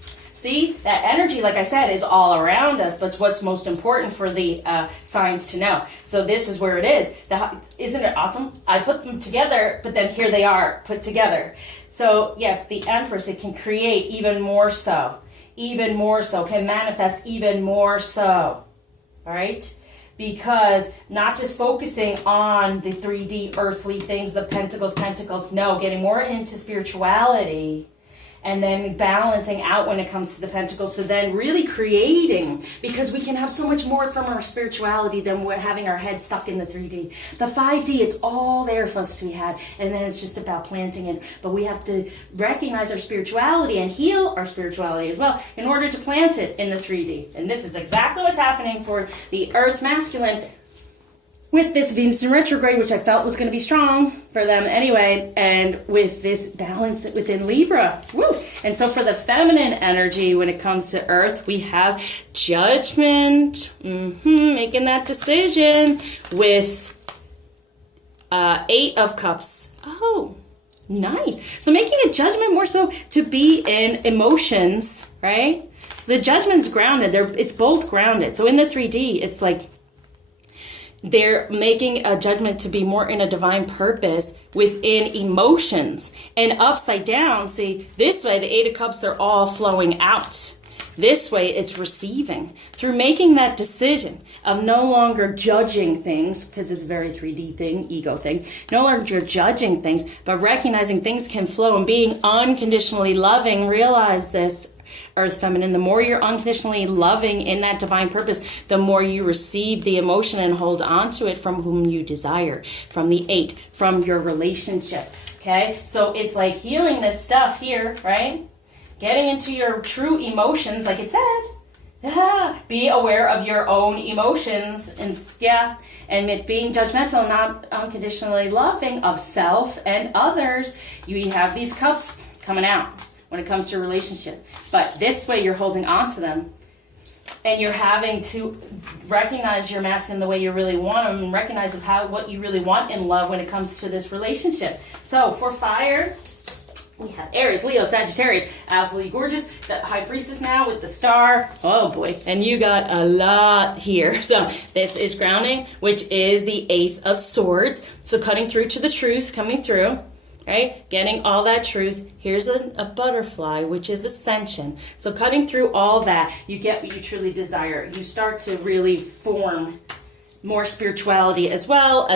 See, that energy, like I said, is all around us, but what's most important for the signs to know. So this is where it is. Isn't it awesome? I put them together, but then here they are put together. So yes, the Empress, it can create even more so, can manifest even more so, all right? Because not just focusing on the 3D earthly things, the pentacles, no, getting more into spirituality and then balancing out when it comes to the pentacles. So then really creating, because we can have so much more from our spirituality than we're having our head stuck in the 3D. The 5D, it's all there for us to be had, and then it's just about planting it. But we have to recognize our spirituality and heal our spirituality as well in order to plant it in the 3D. And this is exactly what's happening for the Earth masculine with this Venus in retrograde, which I felt was going to be strong for them anyway, and with this balance within Libra. Woo! And so for the feminine energy, when it comes to Earth, we have judgment, making that decision with 8 of Cups. Oh, nice. So making a judgment more so to be in emotions, right? So the judgment's grounded. It's both grounded. So in the 3D, it's like they're making a judgment to be more in a divine purpose within emotions. And upside down, see, this way, the 8 of Cups, they're all flowing out. This way, it's receiving. Through making that decision of no longer judging things, because it's a very 3D thing, ego thing, no longer judging things, but recognizing things can flow and being unconditionally loving. Realize this, Earth feminine, the more you're unconditionally loving in that divine purpose, the more you receive the emotion and hold on to it from whom you desire, from the 8, from your relationship. Okay, so it's like healing this stuff here, right? Getting into your true emotions, like it said. Be aware of your own emotions, and being judgmental, not unconditionally loving of self and others. You have these cups coming out when it comes to a relationship. But this way you're holding on to them, and you're having to recognize your masculine the way you really want them, and recognize what you really want in love when it comes to this relationship. So for fire, we have Aries, Leo, Sagittarius. Absolutely gorgeous. The High Priestess now with the star. Oh boy. And you got a lot here. So this is grounding, which is the Ace of Swords. So cutting through to the truth, coming through. Right? Getting all that truth. Here's a butterfly, which is ascension. So cutting through all that, you get what you truly desire. You start to really form more spirituality as well,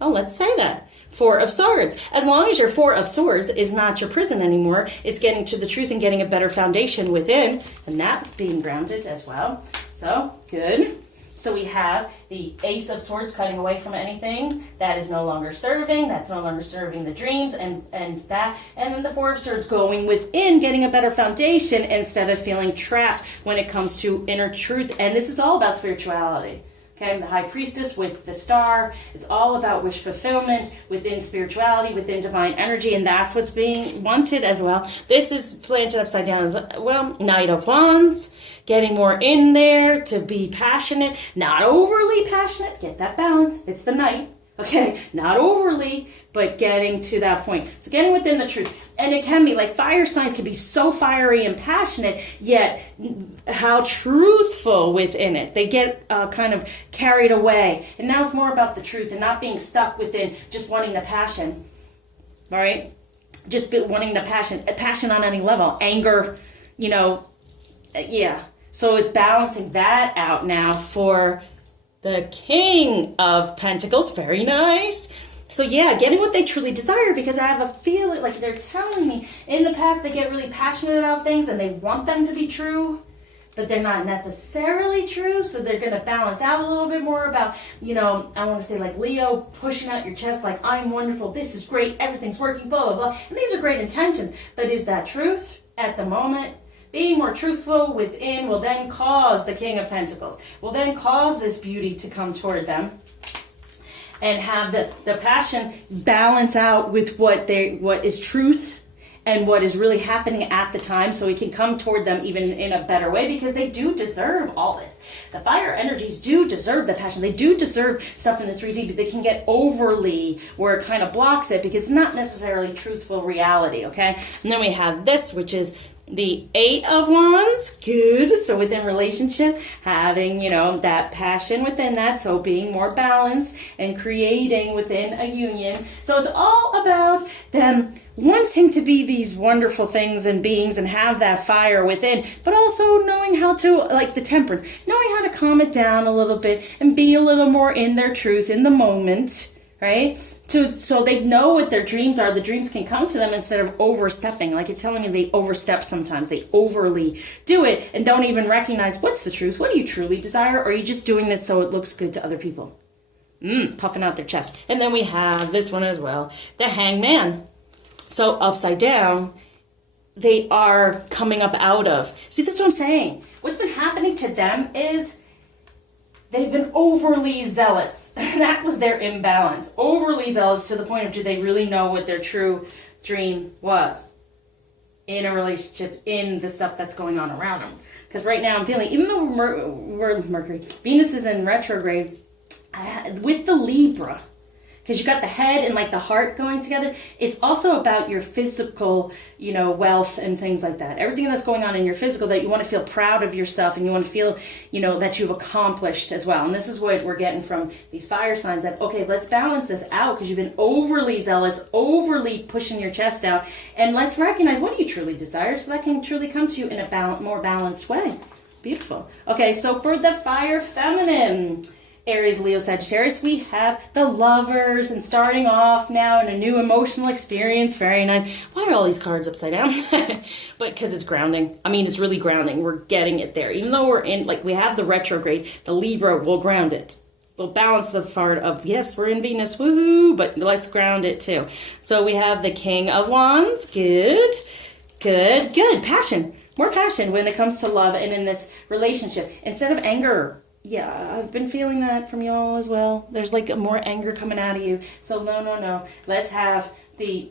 let's say that. 4 of Swords. As long as your 4 of Swords is not your prison anymore, it's getting to the truth and getting a better foundation within, and that's being grounded as well. So, good. So we have the Ace of Swords cutting away from anything that is no longer serving, that's no longer serving the dreams, and that. And then the 4 of Swords going within, getting a better foundation instead of feeling trapped when it comes to inner truth. And this is all about spirituality. Okay, the High Priestess with the star. It's all about wish fulfillment within spirituality, within divine energy, and that's what's being wanted as well. This is planted upside down as well. Knight of Wands, getting more in there to be passionate, not overly passionate. Get that balance. It's the Knight. Okay, not overly, but getting to that point. So getting within the truth. And it can be like fire signs can be so fiery and passionate, yet how truthful within it. They get kind of carried away. And now it's more about the truth and not being stuck within just wanting the passion. All right? Just wanting the passion on any level. Anger, yeah. So it's balancing that out now for the King of Pentacles. Very nice. So yeah, getting what they truly desire, because I have a feeling like they're telling me in the past they get really passionate about things and they want them to be true, but they're not necessarily true. So they're going to balance out a little bit more about, I want to say like Leo pushing out your chest like, I'm wonderful, this is great, everything's working, blah, blah, blah. And these are great intentions, but is that truth at the moment? Being more truthful within will then cause the King of Pentacles, will then cause this beauty to come toward them, and have the passion balance out with what is truth and what is really happening at the time, so we can come toward them even in a better way, because they do deserve all this. The fire energies do deserve the passion. They do deserve stuff in the 3D, but they can get overly where it kind of blocks it because it's not necessarily truthful reality, okay? And then we have this, which is the 8 of Wands. Good. So within relationship, having, you know, that passion within that, so being more balanced and creating within a union. So it's all about them wanting to be these wonderful things and beings and have that fire within, but also knowing how to, like the temperance, knowing how to calm it down a little bit and be a little more in their truth in the moment, right? So they know what their dreams are. The dreams can come to them instead of overstepping. Like you're telling me, they overstep sometimes. They overly do it and don't even recognize what's the truth. What do you truly desire? Or are you just doing this so it looks good to other people? Puffing out their chest. And then we have this one as well, the Hangman. So upside down, they are coming up out of. See, this is what I'm saying. What's been happening to them is they've been overly zealous. That was their imbalance. Overly zealous to the point of, do they really know what their true dream was in a relationship, in the stuff that's going on around them? Because right now I'm feeling, even though we're Mercury, Venus is in retrograde, with the Libra, because you got the head and like the heart going together, it's also about your physical, you know, wealth and things like that. Everything that's going on in your physical, that you want to feel proud of yourself and you want to feel, you know, that you've accomplished as well. And this is what we're getting from these fire signs, that, okay, let's balance this out because you've been overly zealous, overly pushing your chest out. And let's recognize, what do you truly desire, so that can truly come to you in a more balanced way. Beautiful. Okay, so for the fire feminine, Aries, Leo, Sagittarius, we have the Lovers, and starting off now in a new emotional experience. Very nice. Why are all these cards upside down? But because it's grounding. I mean, it's really grounding. We're getting it there. Even though we're in, like, we have the retrograde, the Libra will ground it. We'll balance the part of, yes, we're in Venus, woohoo, but let's ground it too. So we have the King of Wands. Good, good, good. Passion. More passion when it comes to love and in this relationship. Instead of anger. Yeah, I've been feeling that from y'all as well. There's like more anger coming out of you. So no. Let's have the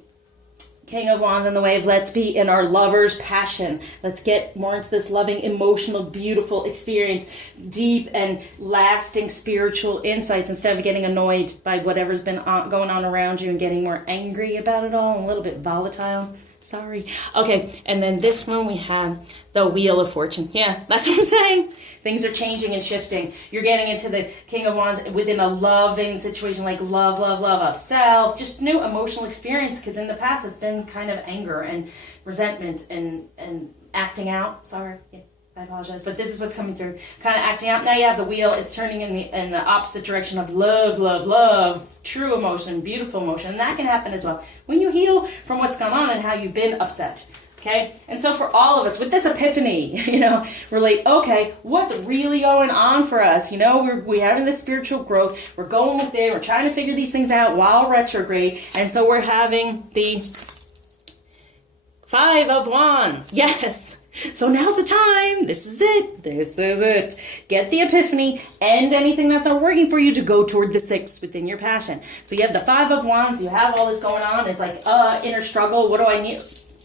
King of Wands in the wave. Let's be in our lover's passion. Let's get more into this loving, emotional, beautiful experience. Deep and lasting spiritual insights, instead of getting annoyed by whatever's been going on around you and getting more angry about it all and a little bit volatile. Sorry. Okay, and then this one we have the Wheel of Fortune. Yeah, that's what I'm saying. Things are changing and shifting. You're getting into the King of Wands within a loving situation, like love of self, just new emotional experience, because in the past it's been kind of anger and resentment and acting out. Sorry. Yeah. I apologize, but this is what's coming through. Kind of acting out. Now you have the wheel. It's turning in the opposite direction of love, true emotion, beautiful emotion. And that can happen as well when you heal from what's gone on and how you've been upset. Okay? And so for all of us, with this epiphany, you know, we're like, okay, what's really going on for us? You know, we're having this spiritual growth. We're going within. We're trying to figure these things out while retrograde. And so we're having the 5 of Wands. Yes. So now's the time. This is it. Get the epiphany. End anything that's not working for you to go toward the 6 within your passion. So you have the 5 of Wands. You have all this going on. It's like, inner struggle. What do I need?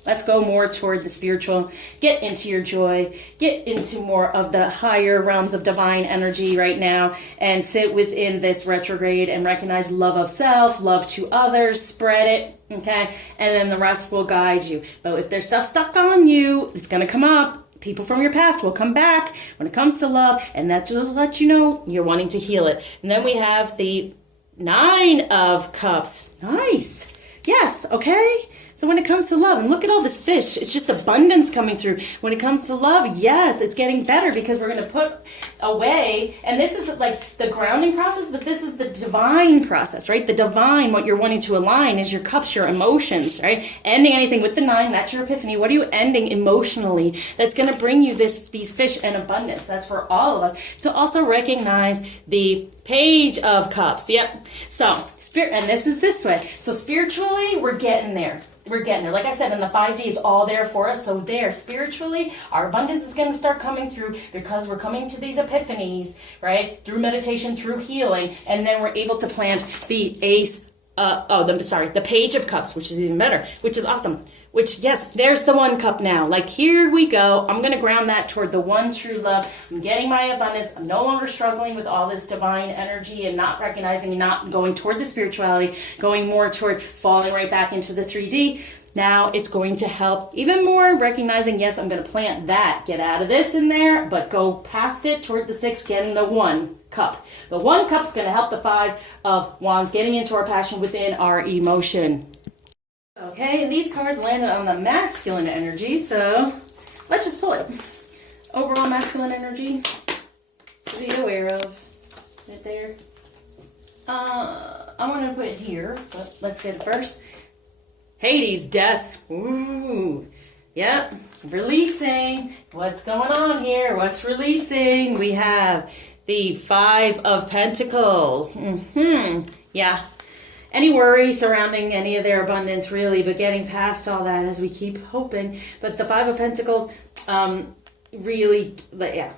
Let's go more toward the spiritual. Get into your joy. Get into more of the higher realms of divine energy right now, and sit within this retrograde and recognize love of self, love to others, spread it. Okay, and then the rest will guide you. But if there's stuff stuck on you, it's going to come up. People from your past will come back when it comes to love, and that just let you know you're wanting to heal it. And then we have the 9 of Cups. Nice. Yes, okay. So when it comes to love, and look at all this fish, it's just abundance coming through. When it comes to love, yes, it's getting better, because we're going to put away, and this is like the grounding process, but this is the divine process, right? The divine, what you're wanting to align is your cups, your emotions, right? Ending anything with the 9, that's your epiphany. What are you ending emotionally that's going to bring you these fish and abundance? That's for all of us. To also recognize the Page of Cups. Yep. So, and this is this way. So spiritually, we're getting there. We're getting there. Like I said, in the 5D, it's all there for us. So there, spiritually, our abundance is going to start coming through, because we're coming to these epiphanies, right? Through meditation, through healing, and then we're able to plant the the Page of Cups, which is even better, which is awesome. Which, yes, there's the 1 cup now. Like, here we go. I'm going to ground that toward the one true love. I'm getting my abundance. I'm no longer struggling with all this divine energy and not recognizing and not going toward the spirituality, going more toward falling right back into the 3D. Now it's going to help even more recognizing, yes, I'm going to plant that, get out of this in there, but go past it toward the 6, getting the 1 cup. The 1 cup is going to help the 5 of Wands, getting into our passion within our emotion. Okay, and these cards landed on the masculine energy, so let's just pull it. Overall masculine energy to be aware of. Right there. I'm going to put it here, but let's get it first. Hades, death. Ooh. Yep. Releasing. What's going on here? What's releasing? We have the 5 of Pentacles. Yeah. Any worry surrounding any of their abundance, really, but getting past all that as we keep hoping. But the 5 of Pentacles, really, yeah.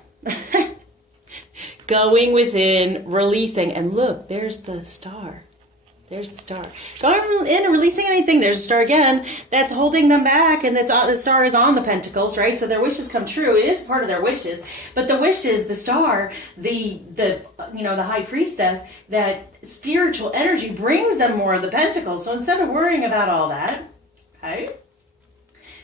Going within, releasing. And look, there's the star. There's the star. Going in and releasing anything, there's a star again that's holding them back, and the star is on the Pentacles, right? So their wishes come true. It is part of their wishes, but the wishes, the star, the High Priestess, that spiritual energy brings them more of the Pentacles. So instead of worrying about all that, okay,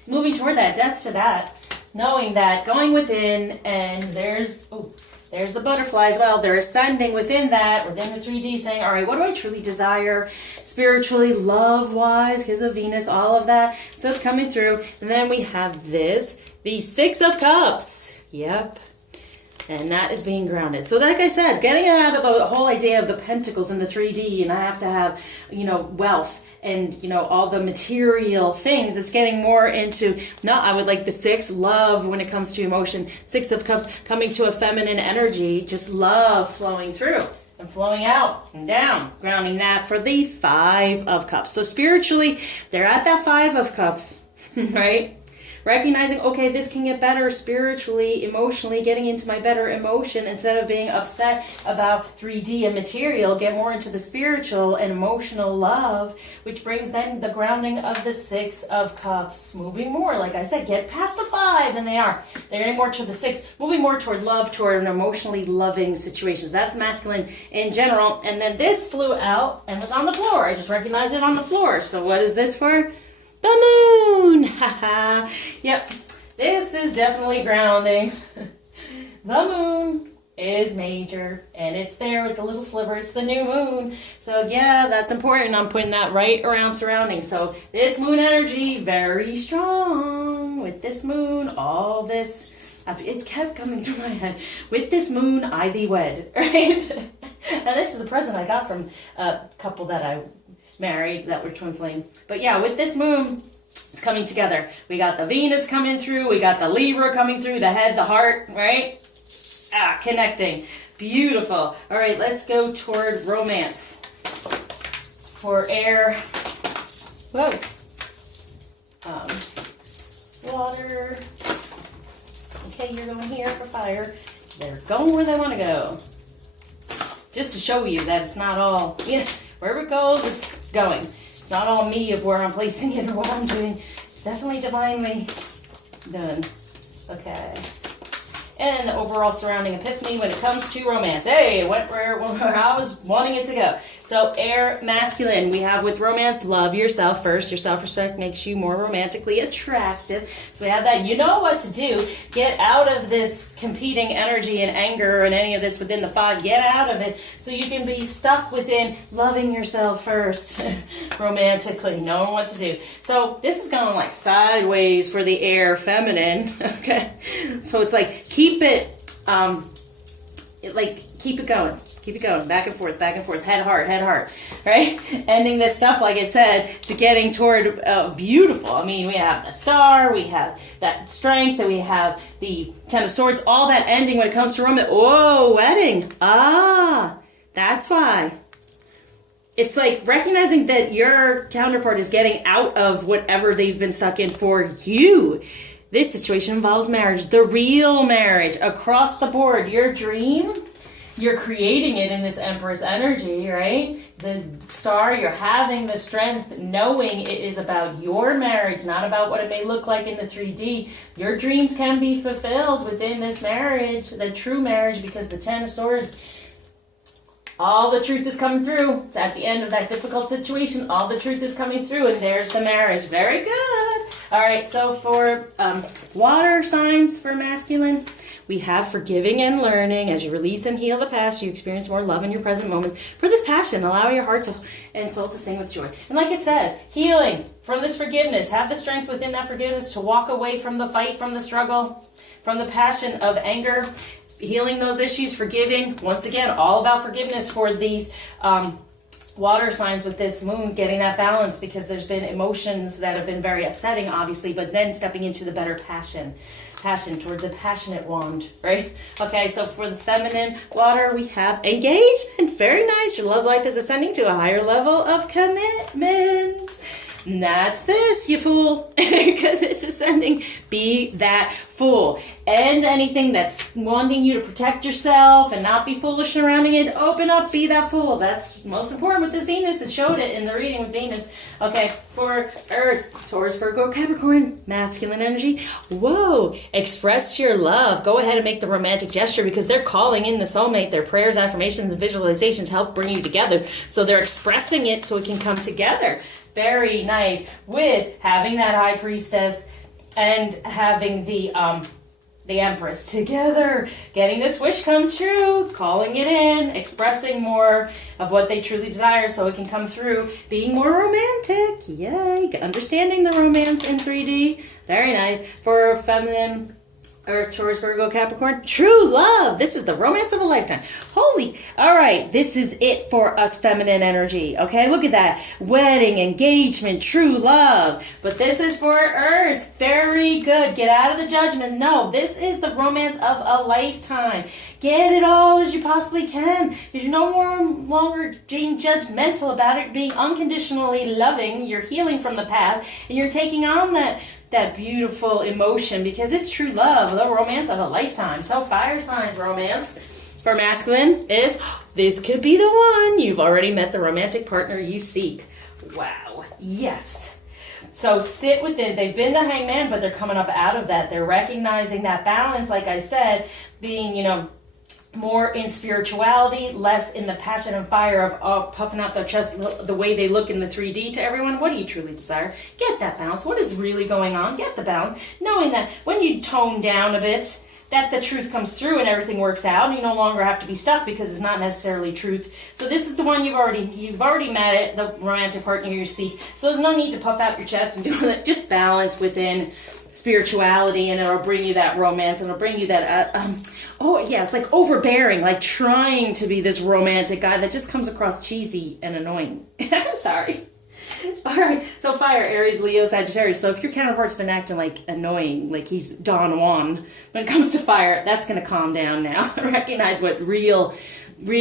moving toward that, death to that, knowing that, going within, and there's the butterfly as well. They're ascending within that, within the 3D, saying, all right, what do I truly desire spiritually, love-wise, because of Venus, all of that. So it's coming through. And then we have this, the 6 of Cups. Yep. And that is being grounded. So like I said, getting out of the whole idea of the Pentacles in the 3D, and I have to have, wealth and, all the material things. It's getting more into, I would like the 6, love when it comes to emotion. 6 of Cups coming to a feminine energy, just love flowing through and flowing out and down. Grounding that for the 5 of Cups. So spiritually, they're at that 5 of Cups, right? Recognizing, okay, this can get better spiritually, emotionally, getting into my better emotion instead of being upset about 3D and material, get more into the spiritual and emotional love, which brings then the grounding of the 6 of Cups. Moving more, like I said, get past the 5, and they're getting more to the 6, moving more toward love, toward an emotionally loving situations. That's masculine in general. And then this flew out and was on the floor. I just recognized it on the floor. So what is this for? The moon! Haha. Yep. This is definitely grounding. The moon is major, and it's there with the little sliver. It's the new moon. So yeah, that's important. I'm putting that right around surrounding. So this moon energy, very strong. With this moon, all this, it's kept coming through my head. With this moon, I thee wed, right? And this is a present I got from a couple that I married that were twin flame. But yeah, with this moon, it's coming together. We got the Venus coming through. We got the Libra coming through. The head, the heart, right? Connecting. Beautiful. All right, let's go toward romance. For air. Whoa. Water. Okay, you're going here for fire. They're going where they want to go. Just to show you that it's not all, wherever it goes, it's going. It's not all me of where I'm placing it or what I'm doing. It's definitely divinely done. Okay. And the overall surrounding epiphany when it comes to romance. Hey, it went where I was wanting it to go. So air, masculine. We have with romance, love yourself first. Your self-respect makes you more romantically attractive. So we have that. You know what to do. Get out of this competing energy and anger and any of this within the 5. Get out of it so you can be stuck within loving yourself first romantically, knowing what to do. So this is going like sideways for the air feminine. Okay. So it's like keep it going. Keep it going, back and forth, head, heart, right? Ending this stuff, like it said, to getting toward beautiful. I mean, we have the star, we have that strength, and we have the 10 of Swords, all that ending when it comes to romance. Oh, wedding. That's why. It's like recognizing that your counterpart is getting out of whatever they've been stuck in for you. This situation involves marriage, the real marriage, across the board, your dream. you're creating it in this Empress energy, right? The star, you're having the strength, knowing it is about your marriage, not about what it may look like in the 3D. Your dreams can be fulfilled within this marriage, the true marriage, because the Ten of Swords, all the truth is coming through. It's at the end of that difficult situation, all the truth is coming through, and there's the marriage. Very good. All right, so for water signs for masculine, we have forgiving and learning. As you release and heal the past, you experience more love in your present moments. For this passion, allow your heart and soul to sing with joy. And like it says, healing from this forgiveness. Have the strength within that forgiveness to walk away from the fight, from the struggle, from the passion of anger. Healing those issues, forgiving. Once again, all about forgiveness for these water signs with this moon, getting that balance, because there's been emotions that have been very upsetting, obviously, but then stepping into the better passion toward the passionate wand, right? Okay, so for the feminine water, we have engagement. Very nice. Your love life is ascending to a higher level of commitment. And that's this, you fool, because it's ascending. Be that fool. And anything that's wanting you to protect yourself and not be foolish surrounding it, open up, be that fool. That's most important with this Venus. It showed it in the reading with Venus. Okay, for Earth, Taurus, Virgo, Capricorn, masculine energy. Whoa, express your love. Go ahead and make the romantic gesture, because they're calling in the soulmate. Their prayers, affirmations, and visualizations help bring you together. So they're expressing it so it can come together. Very nice. With having that High Priestess and having the Empress together, getting this wish come true, calling it in, expressing more of what they truly desire so it can come through, being more romantic. Yay. Understanding the romance in 3D. Very nice. For feminine, Earth, Taurus, Virgo, Capricorn, true love. This is the romance of a lifetime. Holy, all right, this is it for us feminine energy, okay? Look at that. Wedding, engagement, true love. But this is for Earth. Very good. Get out of the judgment. No, this is the romance of a lifetime. Get it all as you possibly can, because you're no longer being judgmental about it, being unconditionally loving. You're healing from the past, and you're taking on that beautiful emotion, because it's true love, the romance of a lifetime. So fire signs romance for masculine is, this could be the one. You've already met the romantic partner you seek. Wow. Yes. So sit within. They've been the hangman, but they're coming up out of that. They're recognizing that balance, like I said, being, more in spirituality, less in the passion and fire of puffing out their chest the way they look in the 3D to everyone. What do you truly desire? Get that balance. What is really going on? Get the balance. Knowing that when you tone down a bit, that the truth comes through and everything works out, and you no longer have to be stuck because it's not necessarily truth. So this is the one you've already met it, the romantic partner you seek. So there's no need to puff out your chest and do that. Just balance within spirituality, and it'll bring you that romance, and it'll bring you that it's like overbearing, like trying to be this romantic guy that just comes across cheesy and annoying. Sorry. All right, so fire, Aries, Leo, Sagittarius. So if your counterpart's been acting like annoying, like he's Don Juan, when it comes to fire, that's going to calm down now. Recognize what real, what do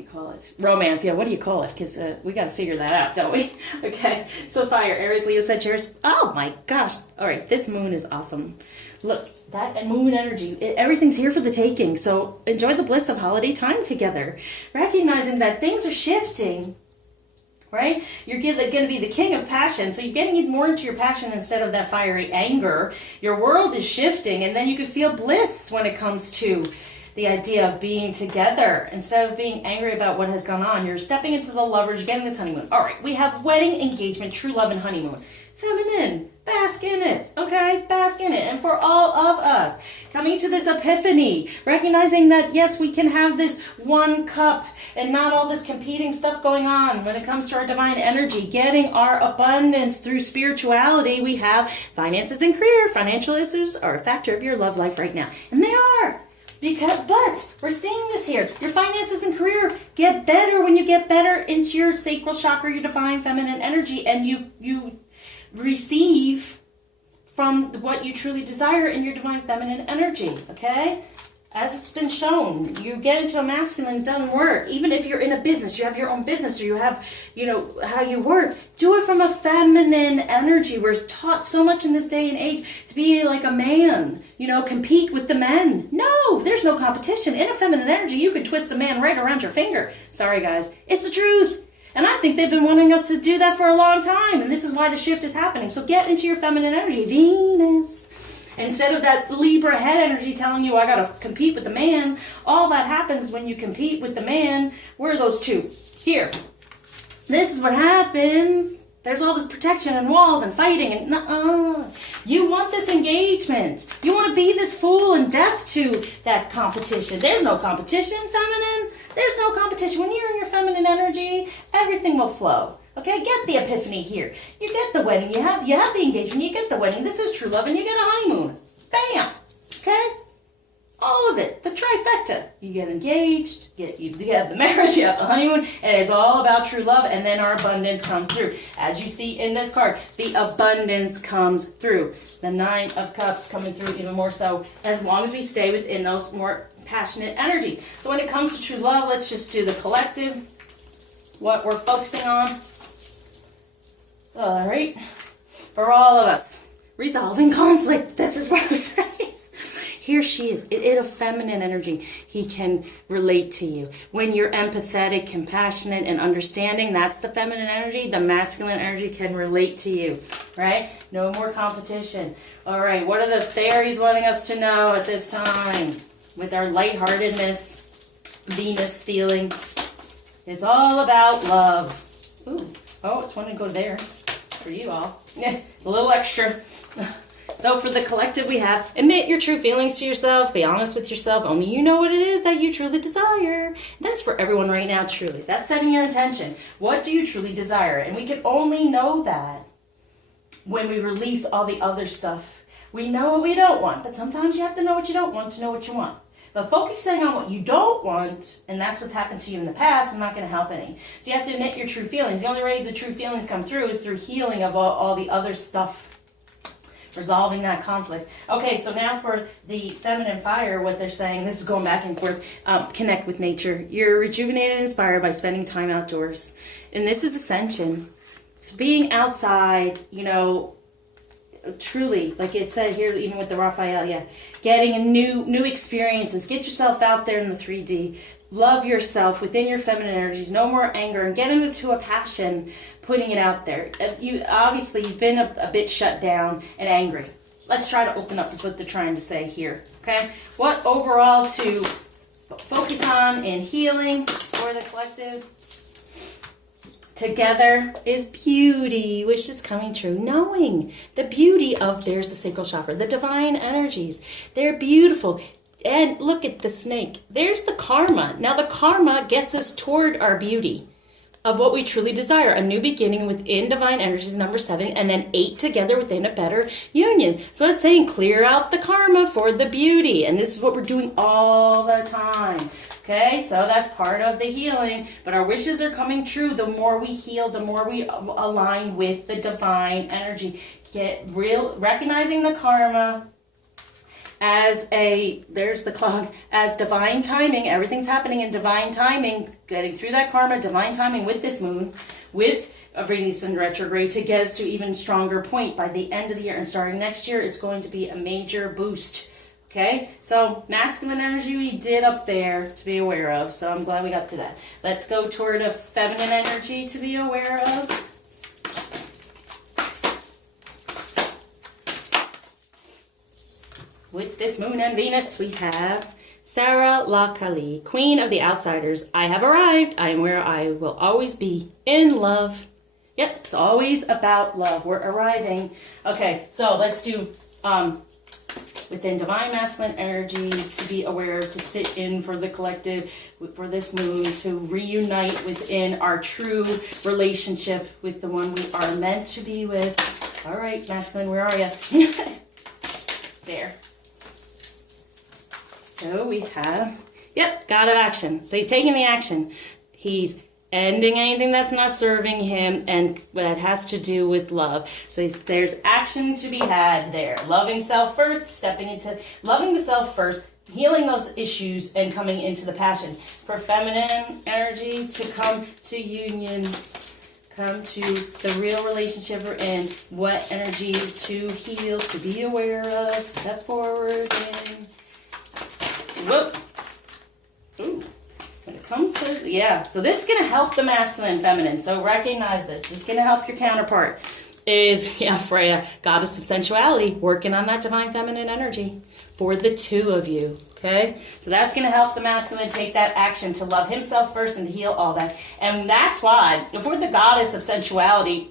you call it? Romance. Yeah, what do you call it? Because we got to figure that out, don't we? Okay, so fire, Aries, Leo, Sagittarius. Oh my gosh. All right, this moon is awesome. Look, that moon energy, everything's here for the taking. So enjoy the bliss of holiday time together. Recognizing that things are shifting, right? You're going to be the king of passion. So you're getting more into your passion instead of that fiery anger. Your world is shifting, and then you can feel bliss when it comes to the idea of being together. Instead of being angry about what has gone on, you're stepping into the lovers, getting this honeymoon. All right, we have wedding, engagement, true love, and honeymoon. Feminine, bask in it, okay? Bask in it. And for all of us, coming to this epiphany, recognizing that, yes, we can have this one cup and not all this competing stuff going on when it comes to our divine energy, getting our abundance through spirituality. We have finances and career. Financial issues are a factor of your love life right now. And they are. But we're seeing this here. Your finances and career get better when you get better into your sacral chakra, your divine feminine energy, and you receive from what you truly desire in your divine feminine energy, okay? as it's been shown, you get into a masculine, it doesn't work. Even if you're in a business, you have your own business, or you have, how you work, do it from a feminine energy. We're taught so much in this day and age to be like a man, compete with the men. No, there's no competition. In a feminine energy, you can twist a man right around your finger. Sorry, guys. It's the truth. And I think they've been wanting us to do that for a long time. And this is why the shift is happening. So get into your feminine energy. Venus. Instead of that Libra head energy telling you, I got to compete with the man, all that happens when you compete with the man. Where are those two? Here. This is what happens. There's all this protection and walls and fighting and You want this engagement. You want to be this fool and deaf to that competition. There's no competition, feminine. There's no competition. When you're in your feminine energy, everything will flow. Okay, get the epiphany here. You get the wedding. You have the engagement. You get the wedding. This is true love, and you get a honeymoon. Bam. Okay, all of it. The trifecta. You get engaged. You have the marriage. You have the honeymoon, and it's all about true love. And then our abundance comes through, as you see in this card. The abundance comes through. The 9 of Cups coming through even more so, as long as we stay within those more passionate energies. So when it comes to true love, let's just do the collective. What we're focusing on. All right, for all of us, resolving conflict. This is what I'm saying. Here she is, in a feminine energy. He can relate to you. When you're empathetic, compassionate, and understanding, that's the feminine energy. The masculine energy can relate to you, right? No more competition. All right, what are the fairies wanting us to know at this time? With our lightheartedness, Venus feeling. It's all about love. Ooh, oh, it's wanting to go there. For you all. A little extra. So for the collective we have, admit your true feelings to yourself. Be honest with yourself. Only you know what it is that you truly desire. That's for everyone right now, truly. That's setting your intention. What do you truly desire? And we can only know that when we release all the other stuff. We know what we don't want, but sometimes you have to know what you don't want to know what you want. But focusing on what you don't want, and that's what's happened to you in the past, is not going to help any. So you have to admit your true feelings. The only way the true feelings come through is through healing of all the other stuff, resolving that conflict. Okay, so now for the feminine fire, what they're saying, this is going back and forth, connect with nature. You're rejuvenated and inspired by spending time outdoors. And this is ascension. So being outside, truly, like it said here, even with the Raphael, getting a new experiences. Get yourself out there in the 3D. Love yourself within your feminine energies. No more anger, and get into a passion, putting it out there. You've been a bit shut down and angry. Let's try to open up is what they're trying to say here. Okay, what overall to focus on in healing for the collective together is beauty, which is coming true. Knowing the beauty of, there's the sacral chakra, the divine energies. They're beautiful. And look at the snake. There's the karma. Now the karma gets us toward our beauty of what we truly desire. A new beginning within divine energies, number 7, and then 8 together within a better union. So it's saying clear out the karma for the beauty. And this is what we're doing all the time. Okay, so that's part of the healing, but our wishes are coming true. The more we heal, the more we align with the divine energy. Recognizing the karma as there's the clock, as divine timing. Everything's happening in divine timing, getting through that karma, divine timing with this moon, with a Venus in retrograde to get us to even stronger point by the end of the year. And starting next year, it's going to be a major boost. Okay, so masculine energy we did up there to be aware of, so I'm glad we got to that. Let's go toward a feminine energy to be aware of. With this moon and Venus, we have Sarah Lakali, Queen of the Outsiders. I have arrived. I am where I will always be, in love. Yep, it's always about love. We're arriving. Okay, so let's do within divine masculine energies to be aware of, to sit in for the collective, for this moon, to reunite within our true relationship with the one we are meant to be with. All right, masculine, where are you? There. So we have, God of action. So he's taking the action. He's ending anything that's not serving him, and that has to do with love. So there's action to be had there. Loving self first, stepping into loving the self first, healing those issues, and coming into the passion. For feminine energy to come to union, come to the real relationship we're in. What energy to heal, to be aware of, step forward in. Whoop. Ooh. When it comes to, yeah, so this is going to help the masculine and feminine. So recognize this. This is going to help your counterpart. Is, yeah, Freya, goddess of sensuality, working on that divine feminine energy for the two of you, okay? So that's going to help the masculine take that action to love himself first and to heal all that. And that's why, if we're the goddess of sensuality,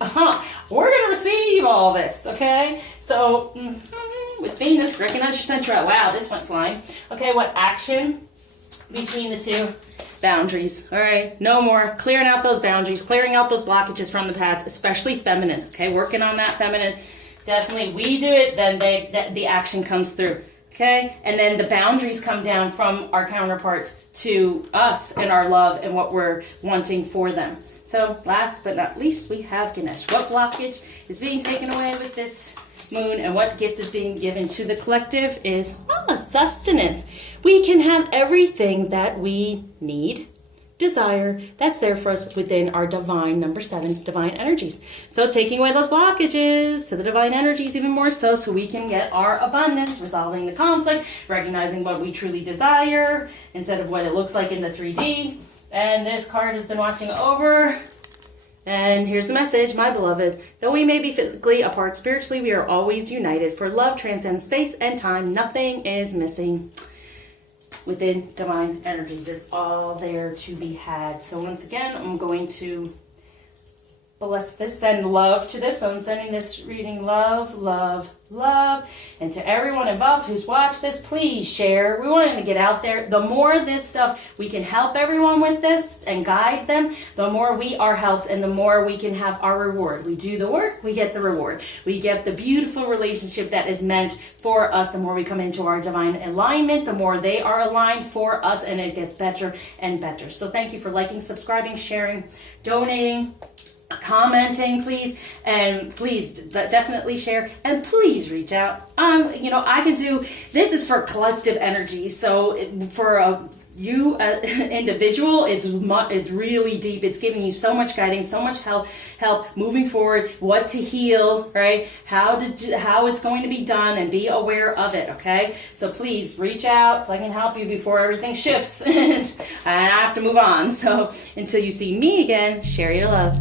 we're going to receive all this, okay? So, with Venus, recognize your sensuality. Wow, this went flying. Okay, what action between the two? Boundaries. All right, no more clearing out those boundaries, clearing out those blockages from the past, especially feminine. Okay, working on that feminine. Definitely, we do it, then the action comes through. Okay, and then the boundaries come down from our counterparts to us and our love and what we're wanting for them. So, last but not least, we have Ganesh. What blockage is being taken away with this moon, and what gift is being given to the collective is sustenance. We can have everything that we need, desire, that's there for us within our divine, number 7, divine energies. So taking away those blockages to the divine energies even more so we can get our abundance, resolving the conflict, recognizing what we truly desire instead of what it looks like in the 3D. And this card has been watching over. And here's the message, my beloved. Though we may be physically apart, spiritually we are always united. For love transcends space and time. Nothing is missing within divine energies. It's all there to be had. So once again, I'm going to bless this, send love to this. So I'm sending this reading love, love, love. And to everyone involved who's watched this, please share. We want to get out there. The more this stuff, we can help everyone with this and guide them, the more we are helped and the more we can have our reward. We do the work, we get the reward. We get the beautiful relationship that is meant for us. The more we come into our divine alignment, the more they are aligned for us, and it gets better and better. So thank you for liking, subscribing, sharing, donating, commenting, please, and please definitely share, and please reach out. I can do this is for collective energy. So for you individual, it's really deep. It's giving you so much guiding, so much help moving forward, what to heal, right? How it's going to be done, and be aware of it. Okay, so please reach out so I can help you before everything shifts and I have to move on. So until you see me again, share your love.